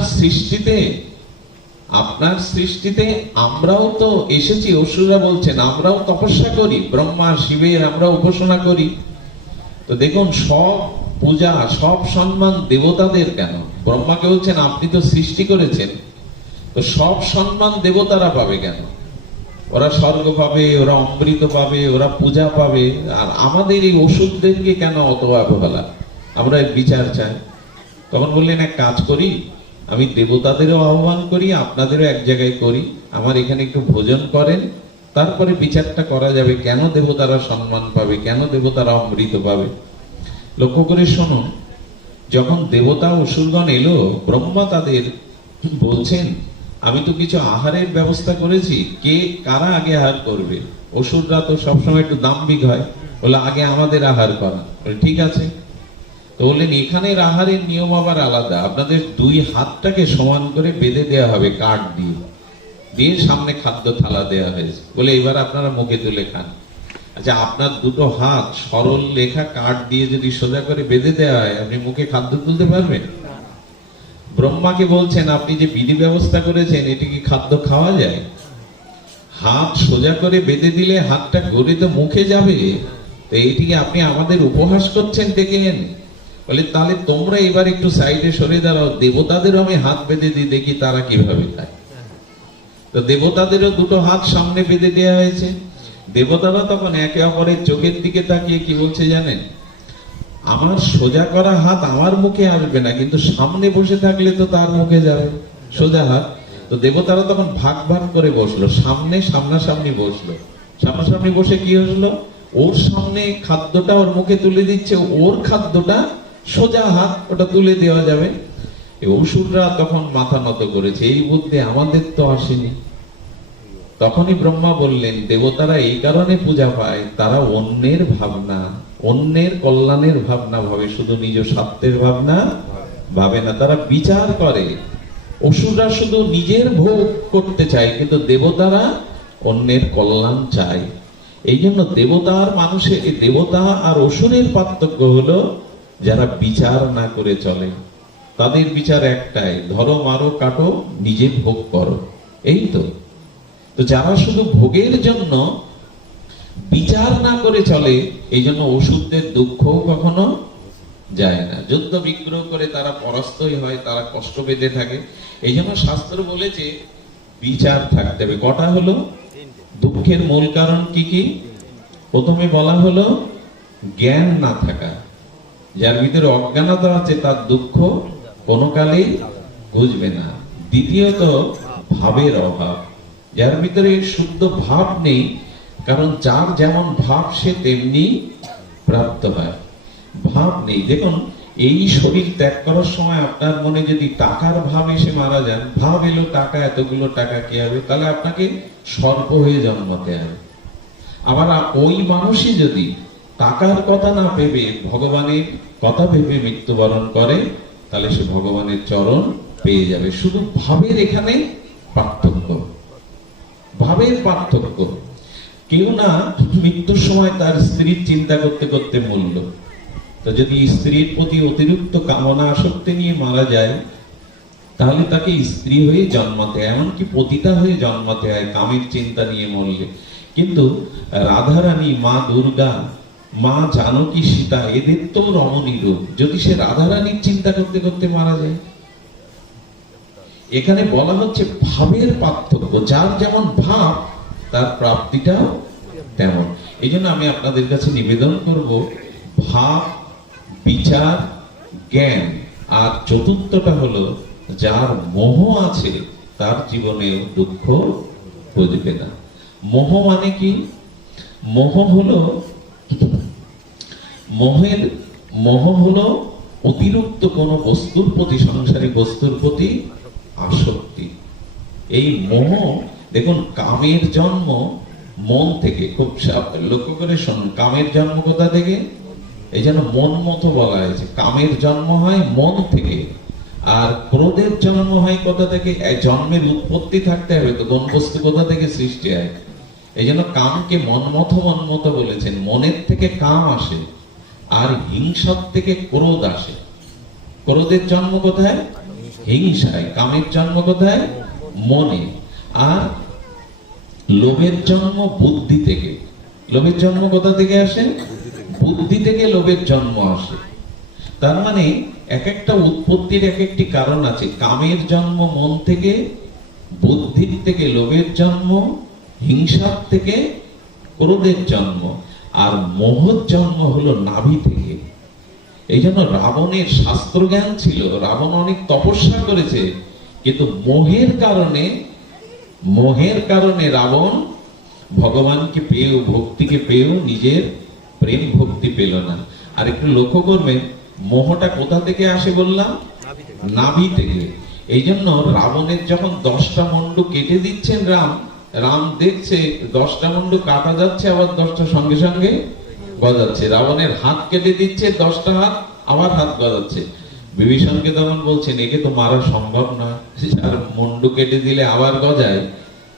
সৃষ্টিতে আমরাও তো এসেছি। অসুররা বলছেন, আমরাও তপস্যা করি, ব্রহ্মা শিবের আমরা উপাসনা করি। তো দেখুন, সব পূজা সব সম্মান দেবতাদের কেন? ব্রহ্মাকে বলছেন, আপনি তো সৃষ্টি করেছেন, তো সব সম্মান দেবতারা পাবে কেন? ওরা স্বর্গ পাবে, ওরা অমৃত পাবে, ওরা পূজা পাবে, আর আমাদের এই অসুরদেরকে কেন অত অবহেলা? আমরা বিচার চাই। তখন বললেন, এক কাজ করি, আমি দেবতাদেরও আহ্বান করি, আপনাদেরও এক জায়গায় করি, আমার এখানে একটু ভোজন করেন, তারপরে বিচারটা করা যাবে, কেন দেবতারা সম্মান পাবে, কেন দেবতারা অমৃত পাবে। লক্ষ্য করে শুনুন, যখন দেবতা অসুরগণ এলো, ব্রহ্মা তাদের বলছেন, আমি তো কিছু আহারের ব্যবস্থা করেছি, কে কারা আগে আহার করবে? অসুররা তো সবসময় একটু দাম্ভিক হয়, বলে আগে আমাদের আহার করা। ঠিক আছে। তো বললেন, এখানের আহারের নিয়ম আবার আলাদা, আপনাদের দুই হাতটাকে সমান করে বেঁধে দেওয়া হবে কাঠ দিয়ে, দিয়ে সামনে খাদ্য থালা দেওয়া হয়েছে, বলে এবার আপনারা মুখে তুলে খান। আচ্ছা, আপনার দুটো হাত সরল লেখা কাঠ দিয়ে যদি সোজা করে বেঁধে দেওয়া হয়, আপনি মুখে খাদ্য তুলতে পারবেন? ব্রহ্মাকে বলছেন, আপনি যে বিধি ব্যবস্থা করেছেন, এটি কি খাদ্য খাওয়া যায়? হাত সোজা করে বেঁধে দিলে হাতটা গড়ে তো মুখে যাবে, তো এটিকে আপনি আমাদের উপহাস করছেন দেখেন। বলে, তাহলে তোমরা এবার একটু সাইডে সরে দাঁড়াও, দেবতাদেরও আমি হাত বেঁধে দিই, দেখি তারা কিভাবে খায়। তো দেবতাদেরও দুটো হাত সামনে বেঁধে দেওয়া হয়েছে। দেবতারা তখন একে অপরের চোখের দিকে তাকিয়ে কি বলছে জানেন? আমার সোজা করা হাত আমার মুখে আসবে না, কিন্তু সামনে বসে থাকলে তো তার মুখে যাবে সোজা হাত। তো দেবতারা তখন ভাগ ভাগ করে বসলো, সামনাসামনি বসলো। সামনাসামনি বসে কি হলো, ওর সামনে খাদ্যটা ওর মুখে তুলে দিচ্ছে, ওর খাদ্যটা সোজা হাত ওটা তুলে দেওয়া যাবে। অসুররা তখন মাথা নত করেছে, এই বুদ্ধি আমাদের তো আসেনি। তখনই ব্রহ্মা বললেন, দেবতারা এই কারণে পূজা পায়, তারা অন্যের ভাবনা, অন্যের কল্যাণের ভাবনা ভাবে, শুধু নিজ স্বার্থের ভাবনা ভাবে না। তারা বিচার করে। অসুররা শুধু নিজের ভোগ করতে চায়, কিন্তু দেবতারা অন্যের কল্যাণ চায়। এই জন্য দেবতা আর অসুরের পার্থক্য হলো, যারা বিচার না করে চলে, তাদের বিচার একটাই, ধরো মারো কাটো, নিজে ভোগ করো, এই তো। তো যারা শুধু ভোগের জন্য বিচার না করে চলে, এই জন্য অসুরদের দুঃখ কখনো যায় না। যুদ্ধ বিগ্রহ করে তারা পরাস্তই হয়, তারা কষ্ট পেতে থাকে। এই জন্য শাস্ত্র বলেছে বিচার থাকতে হবে। কটা হলো? দুঃখের মূল কারণ কি কি? প্রথমে বলা হলো জ্ঞান না থাকা। যার ভিতরে অজ্ঞানতা আছে, তার দুঃখ কোনো কালেই বুঝবে না। দ্বিতীয়ত ভাবের অভাব, যার ভিতরে শুদ্ধ ভাব নেই, কারণ যার যেমন ভাব সে তেমনি প্রাপ্ত হয়। ভাব নেই। দেখুন, এই শরীর ত্যাগ করার সময় আপনার মনে যদি টাকার ভাব এসে মারা যান, ভাব এলো টাকা, এতগুলো টাকা কি হবে, তাহলে আপনাকে সর্প হয়ে জন্মাতে হবে। আবার ওই মানুষই যদি টাকার কথা না ভেবে ভগবানের কথা ভেবে মৃত্যুবরণ করে, তাহলে সে ভগবানের চরণ পেয়ে যাবে। শুধু ভাবের এখানে পার্থক্য, ভাবের পার্থক্য। কেউ না মৃত্যুর সময় তার স্ত্রীর চিন্তা করতে করতে মরল, তো যদি স্ত্রীর প্রতি অতিরিক্ত কামনা আসক্তি নিয়ে মারা যায়, তাহলে তাকে স্ত্রী হয়ে জন্মাতে হয়, এমনকি পতিতা হয়ে জন্মাতে হয় কামের চিন্তা নিয়ে মরলে। কিন্তু রাধারানী, মা দুর্গা, মা জানকী, সীতা, এদের তো রমণী রূপ, যদি সে রাধারানীর চিন্তা করতে করতে মারা যায়। এখানে বলা হচ্ছে ভাবের পার্থক্য, যার যেমন ভাব তার প্রাপ্তিটাও তেমন। এই জন্য আমি আপনাদের কাছে নিবেদন করব, ভাব, বিচার, জ্ঞান, আর চতুর্থটা হলো যার মোহ আছে তার জীবনে দুঃখ বুঝবে না। মোহ মানে কি? মোহ হলো মোহ হলো অতিরিক্ত কোন বস্তুর প্রতি, সংসারী বস্তুর প্রতি আসক্তি। এই মোহ, দেখুন, কামের জন্ম মন থেকে। খুব লক্ষ্য করে শুনুন, কামের জন্ম কোথা থেকে? এই জন্য মন মতো বলা হয়েছে, কামের জন্ম হয় মন থেকে। আর ক্রোধের জন্ম হয় কোথা থেকে? জন্মের উৎপত্তি থাকতে হবে তো, কোন বস্তু কোথা থেকে সৃষ্টি হয়। এই জন্য কামকে মন মতো বলেছেন। মনের থেকে কাম আসে, আর হিংসার থেকে ক্রোধ আসে। ক্রোধের জন্ম কোথায়? হিংসায়। কামের জন্ম কোথায়? মনে। আর লোভের জন্ম বুদ্ধি থেকে। লোভের জন্ম কোথা থেকে আসে? বুদ্ধি থেকে লোভের জন্ম আসে। তার মানে এক একটা উৎপত্তির এক একটি কারণ আছে। কামের জন্ম মন থেকে, বুদ্ধির থেকে লোভের জন্ম, হিংসার থেকে ক্রোধের জন্ম, আর মোহর জন্ম হলো নাভি থেকে। এই জন্য রাবণের শাস্ত্র জ্ঞান ছিল, রাবণ অনেক তপস্যা করেছে, কিন্তু মোহের কারণে রাবণ ভগবানকে পেয়েও, ভক্তিকে পেয়েও নিজের প্রেম ভক্তি পেল না। আর একটু লক্ষ্য করবেন, মোহটা কোথা থেকে আসে বললাম? নাভি থেকে। এই জন্য রাবণের যখন 10টা মুন্ডু কেটে দিচ্ছেন রাম দেখছে 10টা মুন্ডু কাটা যাচ্ছে, আবার 10টা সঙ্গে সঙ্গে গজাচ্ছে। রাবণের হাত কেটে দিচ্ছে, 10টা হাত আবার হাত গজাচ্ছে। বিভীষণকে তখন বলছেন, একে তো মারা সম্ভব না, যার মুন্ডু কেটে দিলে আবার গজায়,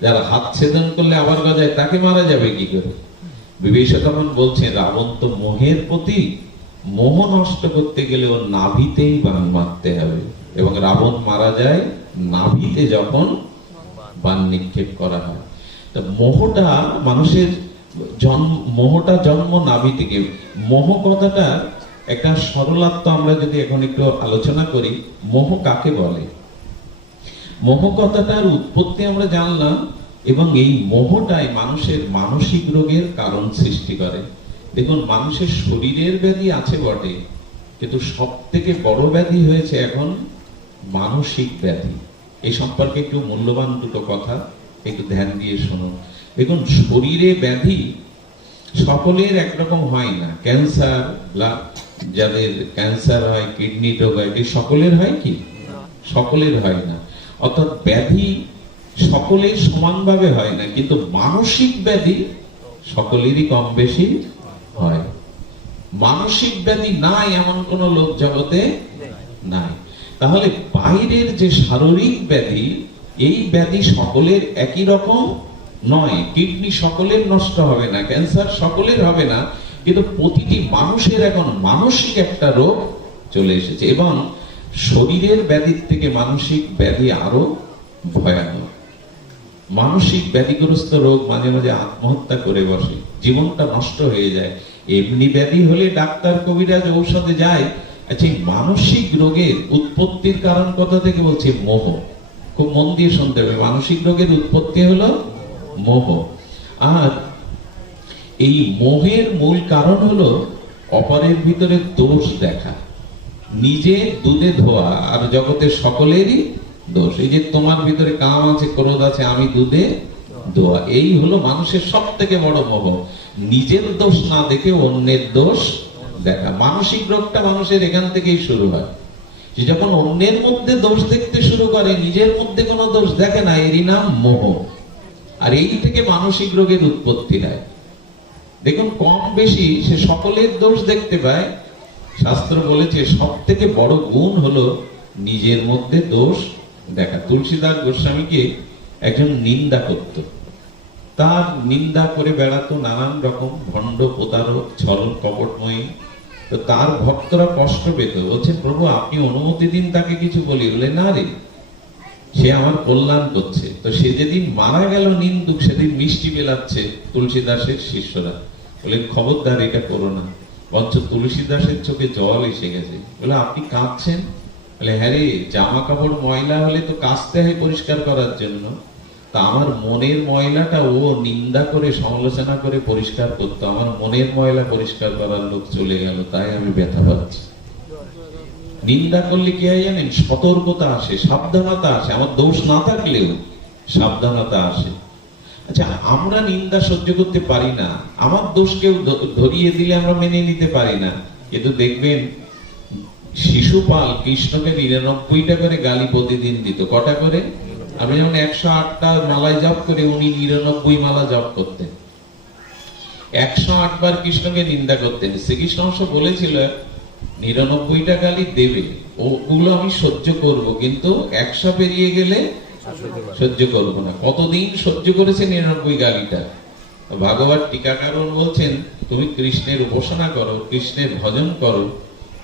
যার হাত ছেদন করলে আবার গজায়, তাকে মারা যাবে কি করে? বিভীষণ তখন বলছেন, রাবণ তো মোহের প্রতি, মোহ নষ্ট করতে গেলে ওর নাভিতেই বাণ মারতে হবে। এবং রাবণ মারা যায় নাভিতে যখন বাণ নিক্ষেপ করা হয়। তো মোহটা মানুষের মোহটা জন্ম নাভি থেকে। মোহ কথাটা একটা সরলাত্ম আমরা যদি এখন একটু আলোচনা করি, মোহ কাকে বলে? মোহ কথাটার উৎপত্তি আমরা জানলাম, এবং এই মোহটাই মানুষের মানসিক রোগের কারণ সৃষ্টি করে। দেখুন, মানুষের শরীরের ব্যাধি আছে বটে, কিন্তু সব থেকে বড় ব্যাধি হয়েছে এখন মানসিক ব্যাধি। এই সম্পর্কে একটু মূল্যবান দুটো কথা একটু ধ্যান দিয়ে শুনুন। দেখুন, শরীরে ব্যাধি সকলের একরকম হয় না। ক্যান্সার, যাদের ক্যান্সার হয়, কিডনি রোগ হয়, সকলের হয় কি? সকলের হয় না। অর্থাৎ ব্যাধি সকলের সমানভাবে হয় না, কিন্তু মানসিক ব্যাধি সকলেরই কম বেশি হয়। মানসিক ব্যাধি নাই এমন কোন লোক জগতে নাই। তাহলে বাইরের যে শারীরিক ব্যাধি, এই ব্যাধি সকলের একই রকম নয়। কিডনি সকলের নষ্ট হবে না, ক্যান্সার সকলের হবে না, কিন্তু প্রতিটি মানুষের এখন মানসিক একটা রোগ চলে এসেছে। এবং শরীরের ব্যাধির থেকে মানসিক ব্যাধি আরো ভয়ানক। মানসিক ব্যাধিগ্রস্ত রোগ মাঝে মাঝে আত্মহত্যা করে বসে, জীবনটা নষ্ট হয়ে যায়। এমনি ব্যাধি হলে ডাক্তার কবিরাজ ঔষধে যায়। আচ্ছা, মানসিক রোগের উৎপত্তির কারণ কথা থেকে বলছে মোহ। খুব মন দিয়ে শুনতে হবে, মানসিক রোগের উৎপত্তি হলো মোহ। আর এই মোহের মূল কারণ হলো অপরের ভিতরে দোষ দেখা, নিজে দুধে ধোয়া, আর জগতের সকলেরই দোষ। এই যে তোমার ভিতরে কাম আছে, ক্রোধ আছে, আমি দুধে ধোয়া, এই হলো মানুষের সব থেকে বড় মোহ। নিজের দোষ না দেখে অন্যের দোষ দেখা। মানসিক রোগটা মানুষের এখান থেকেই শুরু হয়। যে যখন অন্যের মধ্যে দোষ দেখতে শুরু করে, নিজের মধ্যে কোনো দোষ দেখে না, এরই নাম মোহ। আর এই থেকে মানসিক রোগের উৎপত্তি হয়। দেখুন, কম বেশি সে সকলের দোষ দেখতে পায়। শাস্ত্র বলেছে সব থেকে বড় গুণ হলো নিজের মধ্যে দোষ দেখা। তুলসীদাস গোস্বামীকে একজন নিন্দা করত, তার নিন্দা করে বেড়াতো নানান রকম ভণ্ড, প্রতারক, ছল, কপটময়ী। তো তার ভক্তরা কষ্ট পেত, বলছে, প্রভু আপনি অনুমতি দিন তাকে কিছু বলি। বলে, না রে, সে আমার কল্যাণ করছে। তো সে যেদিন মারা গেল নিন্দুক, সেদিন মিষ্টি বেলাচ্ছে তুলসীদাসের শিষ্যরা। বলে, খবরদার এটা করো না। বঞ্চ তুলসীদাসের চোখে জল এসে গেছে। বলে, আপনি কাঁদছেন? বলে, হ্যাঁ রে, জামা কাপড় ময়লা হলে তো কাচতে হয় পরিষ্কার করার জন্য। তা আমার মনের ময়লাটা ও নিন্দা করে, সমালোচনা করে পরিষ্কার করতো। আমার মনের ময়লা পরিষ্কার করার লোক চলে গেল, তাই আমি ব্যথা পাচ্ছি। নিন্দা করলে কি হয় জানেন, সতর্কতা আসে, সাবধানতা আসে। আমার দোষ না থাকলেও সাবধানতা আসে। আচ্ছা, আমরা নিন্দা সহ্য করতে পারি না, আমার দোষ কেউ ধরিয়ে দিলে আমরা মেনে নিতে পারি না। কিন্তু দেখবেন শিশুপাল কৃষ্ণকে 99টা করে গালি প্রতিদিন দিত। কটা করে? আমি যেমন 108টা মালায় জপ করে, উনি 99 মালা জপ করতেন। 108 বার কৃষ্ণকে নিন্দা করতেন। শ্রীকৃষ্ণ অবশ্য বলেছিল 99টা গালি দেবে, ওগুলো আমি সহ্য করব, কিন্তু 100 পেরিয়ে গেলে সহ্য করব না। কতদিন সহ্য করেছে 99 গালিটা? ভাগবত টিকাকারণ বলছেন, তুমি কৃষ্ণের উপাসনা করো, কৃষ্ণের ভজন করো,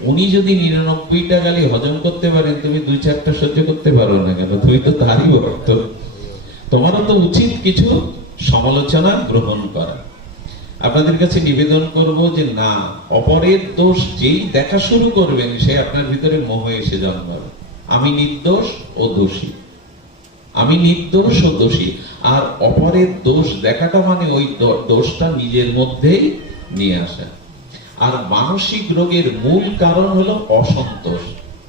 উনি যদি 99টা গালি হজম করতে পারেন, তুমি 2-4টা সহ্য করতে পারো না কেন? তুমি তো তারই ভক্ত। তোমারও তো উচিত কিছু সমালোচনা গ্রহণ করা। আপনাদের কাছে নিবেদন করব যে না, অপরের দোষ যেই দেখা শুরু করবেন, সে আপনার ভিতরে মোহ এসে জন্মাবে। আমি নির্দোষ ও দোষী, আমি নির্দোষ ও দোষী। আর অপরের দোষ দেখাটা মানে ওই দোষটা নিজের মধ্যেই নিয়ে আসা। আর মানসিক রোগের মূল কারণ হলো অসন্তোষ।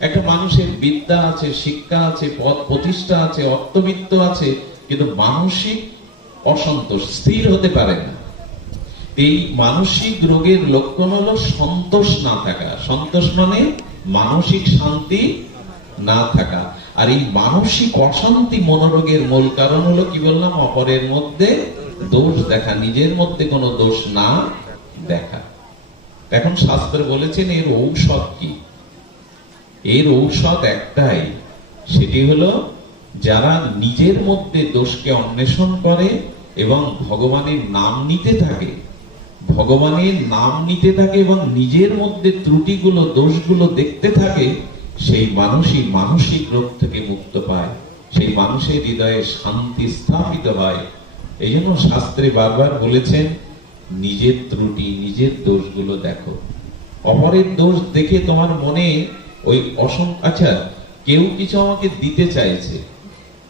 একটা মানুষের বিদ্যা আছে, শিক্ষা আছে, পদ প্রতিষ্ঠা আছে, অর্থবিত্ত আছে, কিন্তু মানসিক অসন্তোষ, স্থির হতে পারে না। এই মানসিক রোগের লক্ষণ হলো সন্তোষ না থাকা। সন্তোষ মানে মানসিক শান্তি না থাকা। আর এই মানসিক অশান্তি মনোরোগের মূল কারণ হলো কি বললাম, অপরের মধ্যে দোষ দেখা, নিজের মধ্যে কোনো দোষ না দেখা। এখন শাস্ত্র বলেছেন এর ঔষধ কি? এর ঔষধ একটাই, সেটি হলো যারা নিজের মধ্যে দোষকে অন্বেষণ করে এবং ভগবানের নাম নিতে থাকে, ভগবানের নাম নিতে থাকে এবং নিজের মধ্যে ত্রুটিগুলো, দোষগুলো দেখতে থাকে, সেই মানুষই মানসিক রোগ থেকে মুক্ত পায়, সেই মানুষের হৃদয়ে শান্তি স্থাপিত হয়। এই জন্য শাস্ত্রে বারবার বলেছেন নিজের ত্রুটি, নিজের দোষগুলো দেখো। অপরের দোষ দেখে তোমার মনে ওই আচ্ছা, কেউ কিছু আমাকে দিতে চাইছে,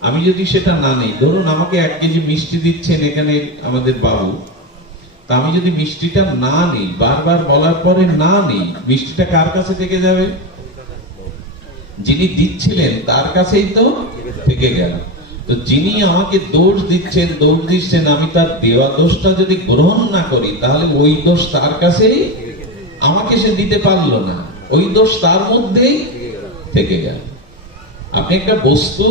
আমি যদি সেটা না নেই, ধরুন আমাকে 1 কেজি মিষ্টি দিচ্ছেন এখানে আমাদের বাবু, তা আমি যদি মিষ্টিটা না নেই, বারবার বলার পরে না নেই, মিষ্টিটা কার কাছে থেকে যাবে? যিনি দিচ্ছিলেন তার কাছেই তো থেকে গেল। তো যিনি আমাকে দোষ দিচ্ছেন, আমি তার দেওয়া দোষটা যদি গ্রহণ না করি, তাহলে ওই দোষ তার কাছেই, আমাকে সে দিতে পারলো না, ওই দোষ তার মধ্যেই থেকে গেল। আপনি একটা বস্তু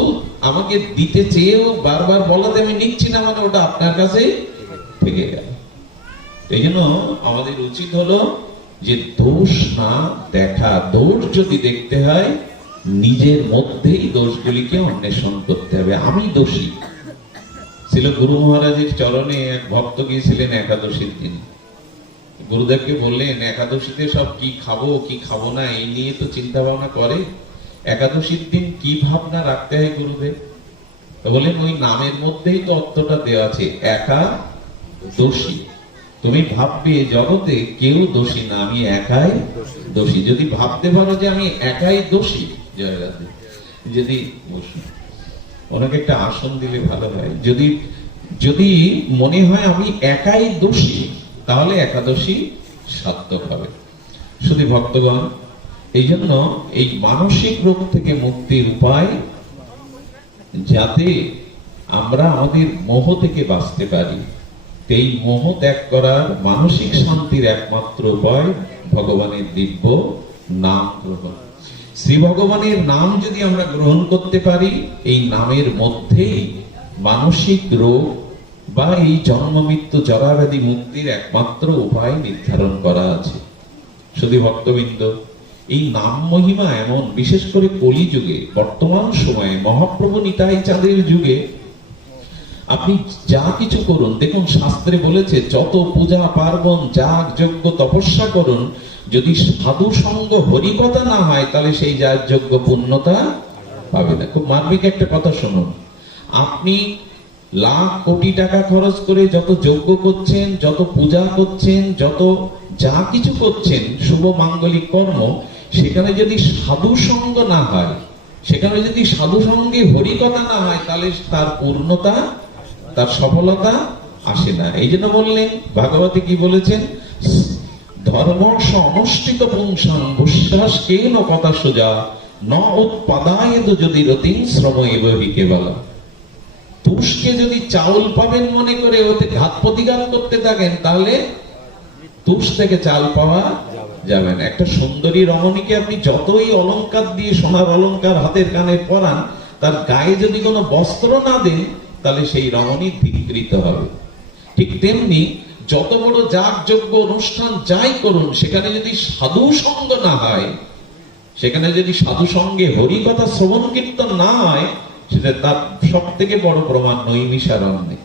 আমাকে দিতে চেয়েও বারবার বলাতে আমি নিচ্ছি না, মানে ওটা আপনার কাছেই থেকে গেল। এই জন্য আমাদের উচিত হলো যে দোষ না দেখা। দোষ যদি দেখতে হয়, নিজের মধ্যেই দোষগুলিকে অন্বেষণ করতে হবে। আমি দোষী। ছিল গুরু মহারাজের চরণে এক ভক্ত গিয়েছিলেন একাদশীর দিন। গুরুদেবকে বললেন, একাদশীতে সব কি খাবো কি খাবো না এই নিয়ে তো চিন্তা ভাবনা করে, একাদশীর দিন কি ভাবনা রাখতে হয় গুরুদেব? তো বললেন, ওই নামের মধ্যেই তো অর্থটা দেওয়া আছে, একা দোষী। তুমি ভাববে জগতে কেউ দোষী না, আমি একাই দোষী। যদি ভাবতে পারো যে আমি একাই দোষী, জয় রাধে, যদি ওনাকে একটা আসন দিলে ভালো হয়, যদি মনে হয় আমি একাই দোষী, তাহলে একাদশী সার্থক হবে। শুধু ভক্তগণ, এই জন্য এই মানসিক রোগ থেকে মুক্তির উপায়, যাতে আমরা আমাদের মোহ থেকে বাঁচতে পারি, এই মোহ ত্যাগ করার মানসিক শান্তির একমাত্র উপায় ভগবানের দিব্য নাম গ্রহণ। শ্রী ভগবানের নাম যদি আমরা গ্রহণ করতে পারি, এই নামের মধ্যেই মানসিক রোগ বা এই জন্ম মৃত্যু জরাব্যাধি মুক্তির একমাত্র উপায় নির্ধারণ করা আছে। শুধু ভক্তবৃন্দ, এই নাম মহিমা এমন, বিশেষ করে কলিযুগে, বর্তমান সময়ে মহাপ্রভু নিতাই চাঁদের যুগে আপনি যা কিছু করুন, দেখুন শাস্ত্রে বলেছে যত পূজা পার্বণ, যাগ যজ্ঞ তপস্যা করুন, যদি সাধু সঙ্গ হরিকথা না হয়, তাহলে সেই যাগ যজ্ঞ পূর্ণতা পাবে না। খুব মার্মিক একটা কথা শুনুন, আপনি লাখ কোটি টাকা খরচ করে যত যজ্ঞ করছেন, যত পূজা করছেন, যত যা কিছু করছেন শুভ মাঙ্গলিক কর্ম, সেখানে যদি সাধু সঙ্গ না হয়, সেখানে যদি সাধু সঙ্গে হরিকথা না হয়, তাহলে তার পূর্ণতা, তার সফলতা আসে না। এই জন্য বললেন, ভাগবতে কি বলেছেন, ধর্মর্ষ অনুষ্ঠিত পুংসাং বুশ্বাস কেন কথা সোজা ন উৎপাদায়েত যদি রতিং শ্রম এবহি কেবলা। তুষকে যদি চাউল পাবেন মনে করে ওতে ঘাত প্রতিঘাত করতে থাকেন, তাহলে তুষ থেকে চাল পাওয়া যাবে না। একটা সুন্দরী রমণীকে আপনি যতই অলংকার দিয়ে, সোনার অলংকার হাতের কানে পরান, তার গায়ে যদি কোনো বস্ত্র না দেন, তাহলে সেই রমণী ধিক্কৃত হবে। ঠিক তেমনি যত বড় যাগযজ্ঞ অনুষ্ঠান যাই করুন, সেখানে যদি সাধু সঙ্গ না হয়, সেখানে যদি সাধু সঙ্গে হরি কথা শ্রবণ কীর্তন না হয়, সেটা তার সব থেকে বড় প্রমাণ নৈমিষারণ্যে।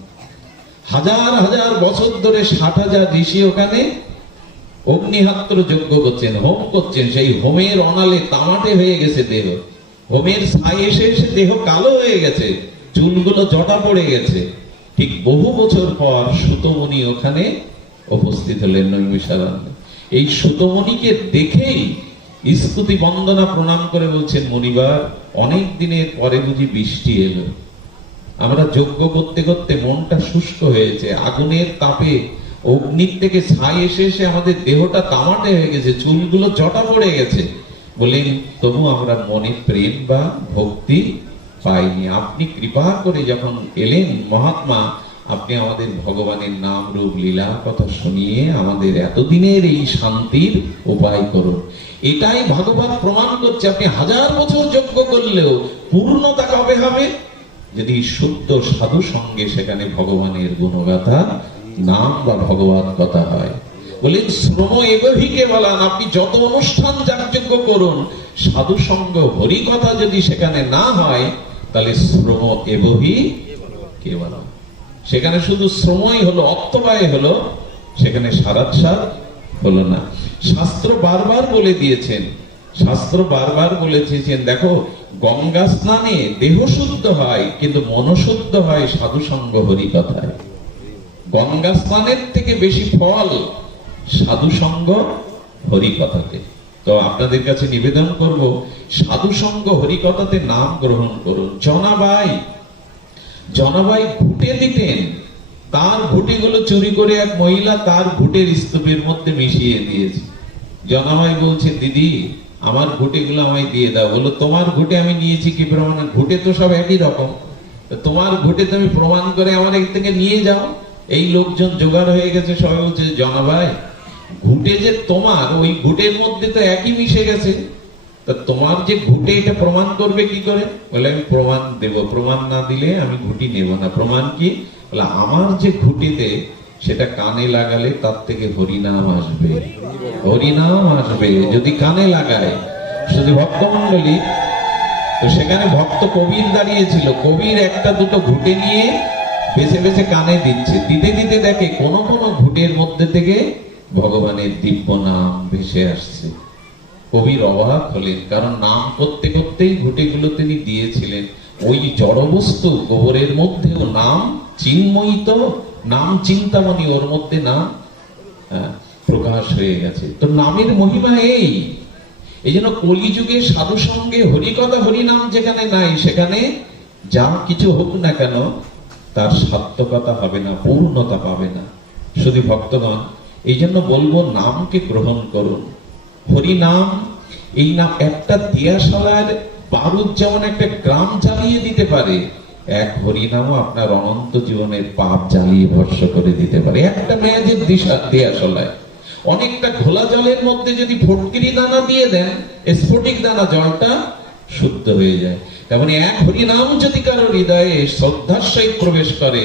হাজার হাজার বছর ধরে 60,000 ঋষি ওখানে অগ্নিহোত্র যজ্ঞ করছেন, হোম করছেন। সেই হোমের অনালে তামাটে হয়ে গেছে দেহ, হোমের ছাই এসে এসে দেহ কালো হয়ে গেছে, চুলগুলো জটা পড়ে গেছে। ঠিক বহু বছর পর সুতমুনি ওখানে উপস্থিত হলেন নৈমিষারণ্যে। এই সুতমুনিকে দেখেই স্তুতি বন্দনা প্রণাম করে বলছেন, মুনিবার, অনেক দিনের পরে বুঝি বৃষ্টি এলো। আমরা যজ্ঞ করতে করতে মনটা শুষ্ক হয়েছে, আগুনের তাপে অগ্নির থেকে ছাই এসে এসে আমাদের দেহটা তামাটে হয়ে গেছে, চুলগুলো জটা পড়ে গেছে। বলেন, তবু আমরা মনে প্রেম বা ভক্তি পাইনি। আপনি কৃপা করে যখন এলেন মহাত্মা, আপনি আমাদের ভগবানের নাম রূপ লীলা কথা শুনিয়ে আমাদের এতদিনের এই শান্তির উপায় করুন। এটাই ভাগবত প্রমাণ করছে। আপনি হাজার বছর যজ্ঞ করলেও পূর্ণতা কবে হবে? যদি শুদ্ধ সাধু সঙ্গে সেখানে ভগবানের গুণগাথা, নাম বা ভগবত কথা হয়। বলেন, শ্রম এবহিকে বলান, আপনি যত অনুষ্ঠান যাগযজ্ঞ করুন, সাধু সঙ্গ হরি কথা যদি সেখানে না হয়, তাহলে শ্রম এবহি কে বলা। সেখানে শুধু শ্রমই হলো, অর্থব্যয় হলো, সেখানে সারাৎসার হলো না। শাস্ত্র বারবার বলে দিয়েছেন, শাস্ত্র বারবার বলেছেন, দেখো, গঙ্গা স্নানে দেহ শুদ্ধ হয়, কিন্তু মনশুদ্ধ হয় সাধু সঙ্গ হরি কথায়। গঙ্গা স্নানের থেকে বেশি ফল সাধু সঙ্গ হরি কথাতে। তো আপনাদের কাছে নিবেদন করব, সাধু সঙ্গ হরি কথাতে নাম গ্রহণ করুন। জনাবাই ঘুটে দিতেন, তার ঘুটিগুলো চুরি করে এক মহিলা তার ঘুটের স্তূপের মধ্যে মিশিয়ে দিয়েছে। জনাবাই বলছে, দিদি, আমার ঘুটিগুলো আমায় দিয়ে দাও। বলো, তোমার ঘুটে আমি নিয়েছি কি প্রমাণ? ঘুটে তো সব একই রকম, তোমার ঘুটে তুমি প্রমাণ করে আমার এক থেকে নিয়ে যাও। এই লোকজন জোগাড় হয়ে গেছে, সবাই বলছে, জনাবাই, ঘুটে যে তোমার, ওই ঘুটের মধ্যে তো একই মিশে গেছে, তা তোমার যে ঘুটে, এটা প্রমাণ করবে কি করে? বলে, আমি প্রমাণ দেব, প্রমাণ না দিলে আমি ঘুটি নেব না। প্রমাণ কি? বলে, আমার যে ঘুটিতে, সেটা কানে লাগালে তার থেকে হরিনাম আসবে, হরিনাম আসবে যদি কানে লাগায়। শুধু ভক্তমন্ডলী, তো সেখানে ভক্ত কবির দাঁড়িয়েছিল, কবির একটা দুটো ঘুটে নিয়ে বেছে বেছে কানে দিচ্ছে, দিতে দিতে দেখে কোন কোন ঘুটের মধ্যে থেকে ভগবানের দিব্য নাম ভেসে আসছে। কবির অবাক হলেন, কারণ নাম করতে করতেই ঘুটেগুলো তিনি দিয়েছিলেন। ওই জড়বস্তু গোবরের মধ্যেও নাম চিন্ময়িত, নাম চিন্তামণি, ওর মধ্যে নাম প্রকাশ হয়ে গেছে। তো নামের মহিমা এই জন্য কলিযুগে সাধু সঙ্গে হরিকথা হরিনাম যেখানে নাই, সেখানে যা কিছু হোক না কেন, তার সার্থকতা হবে না, পূর্ণতা পাবে না। শুধু ভক্তগণ, এই জন্য বলবো, নামকে গ্রহণ করুন। হরিনাম, এই নাম একটা দিয়াশালার বারুদ যেমন একটা গ্রাম জ্বালিয়ে দিতে পারে, এক হরিনামও আপনার অনন্ত জীবনের পাপ জ্বালিয়ে ভস্ম করে দিতে পারে। একটা মেয়াজের দিয়াশালায় অনেকটা ঘোলা জলের মধ্যে যদি ফটকিরি দানা দিয়ে দেন, স্ফটিক দানা, জলটা শুদ্ধ হয়ে যায়। তেমনি এক হরিনাম যদি কারো হৃদয়ে শ্রদ্ধার সহিত প্রবেশ করে,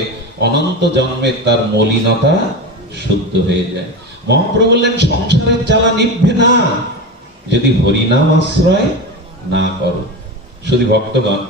অনন্ত জন্মের তার মলিনতা শুদ্ধ হয়ে যায়। মহাপ্রভু বললেন, সংসারের জ্বালা নিভবে না যদি হরিনাম আশ্রয় না করো। শুধু ভক্তগণ,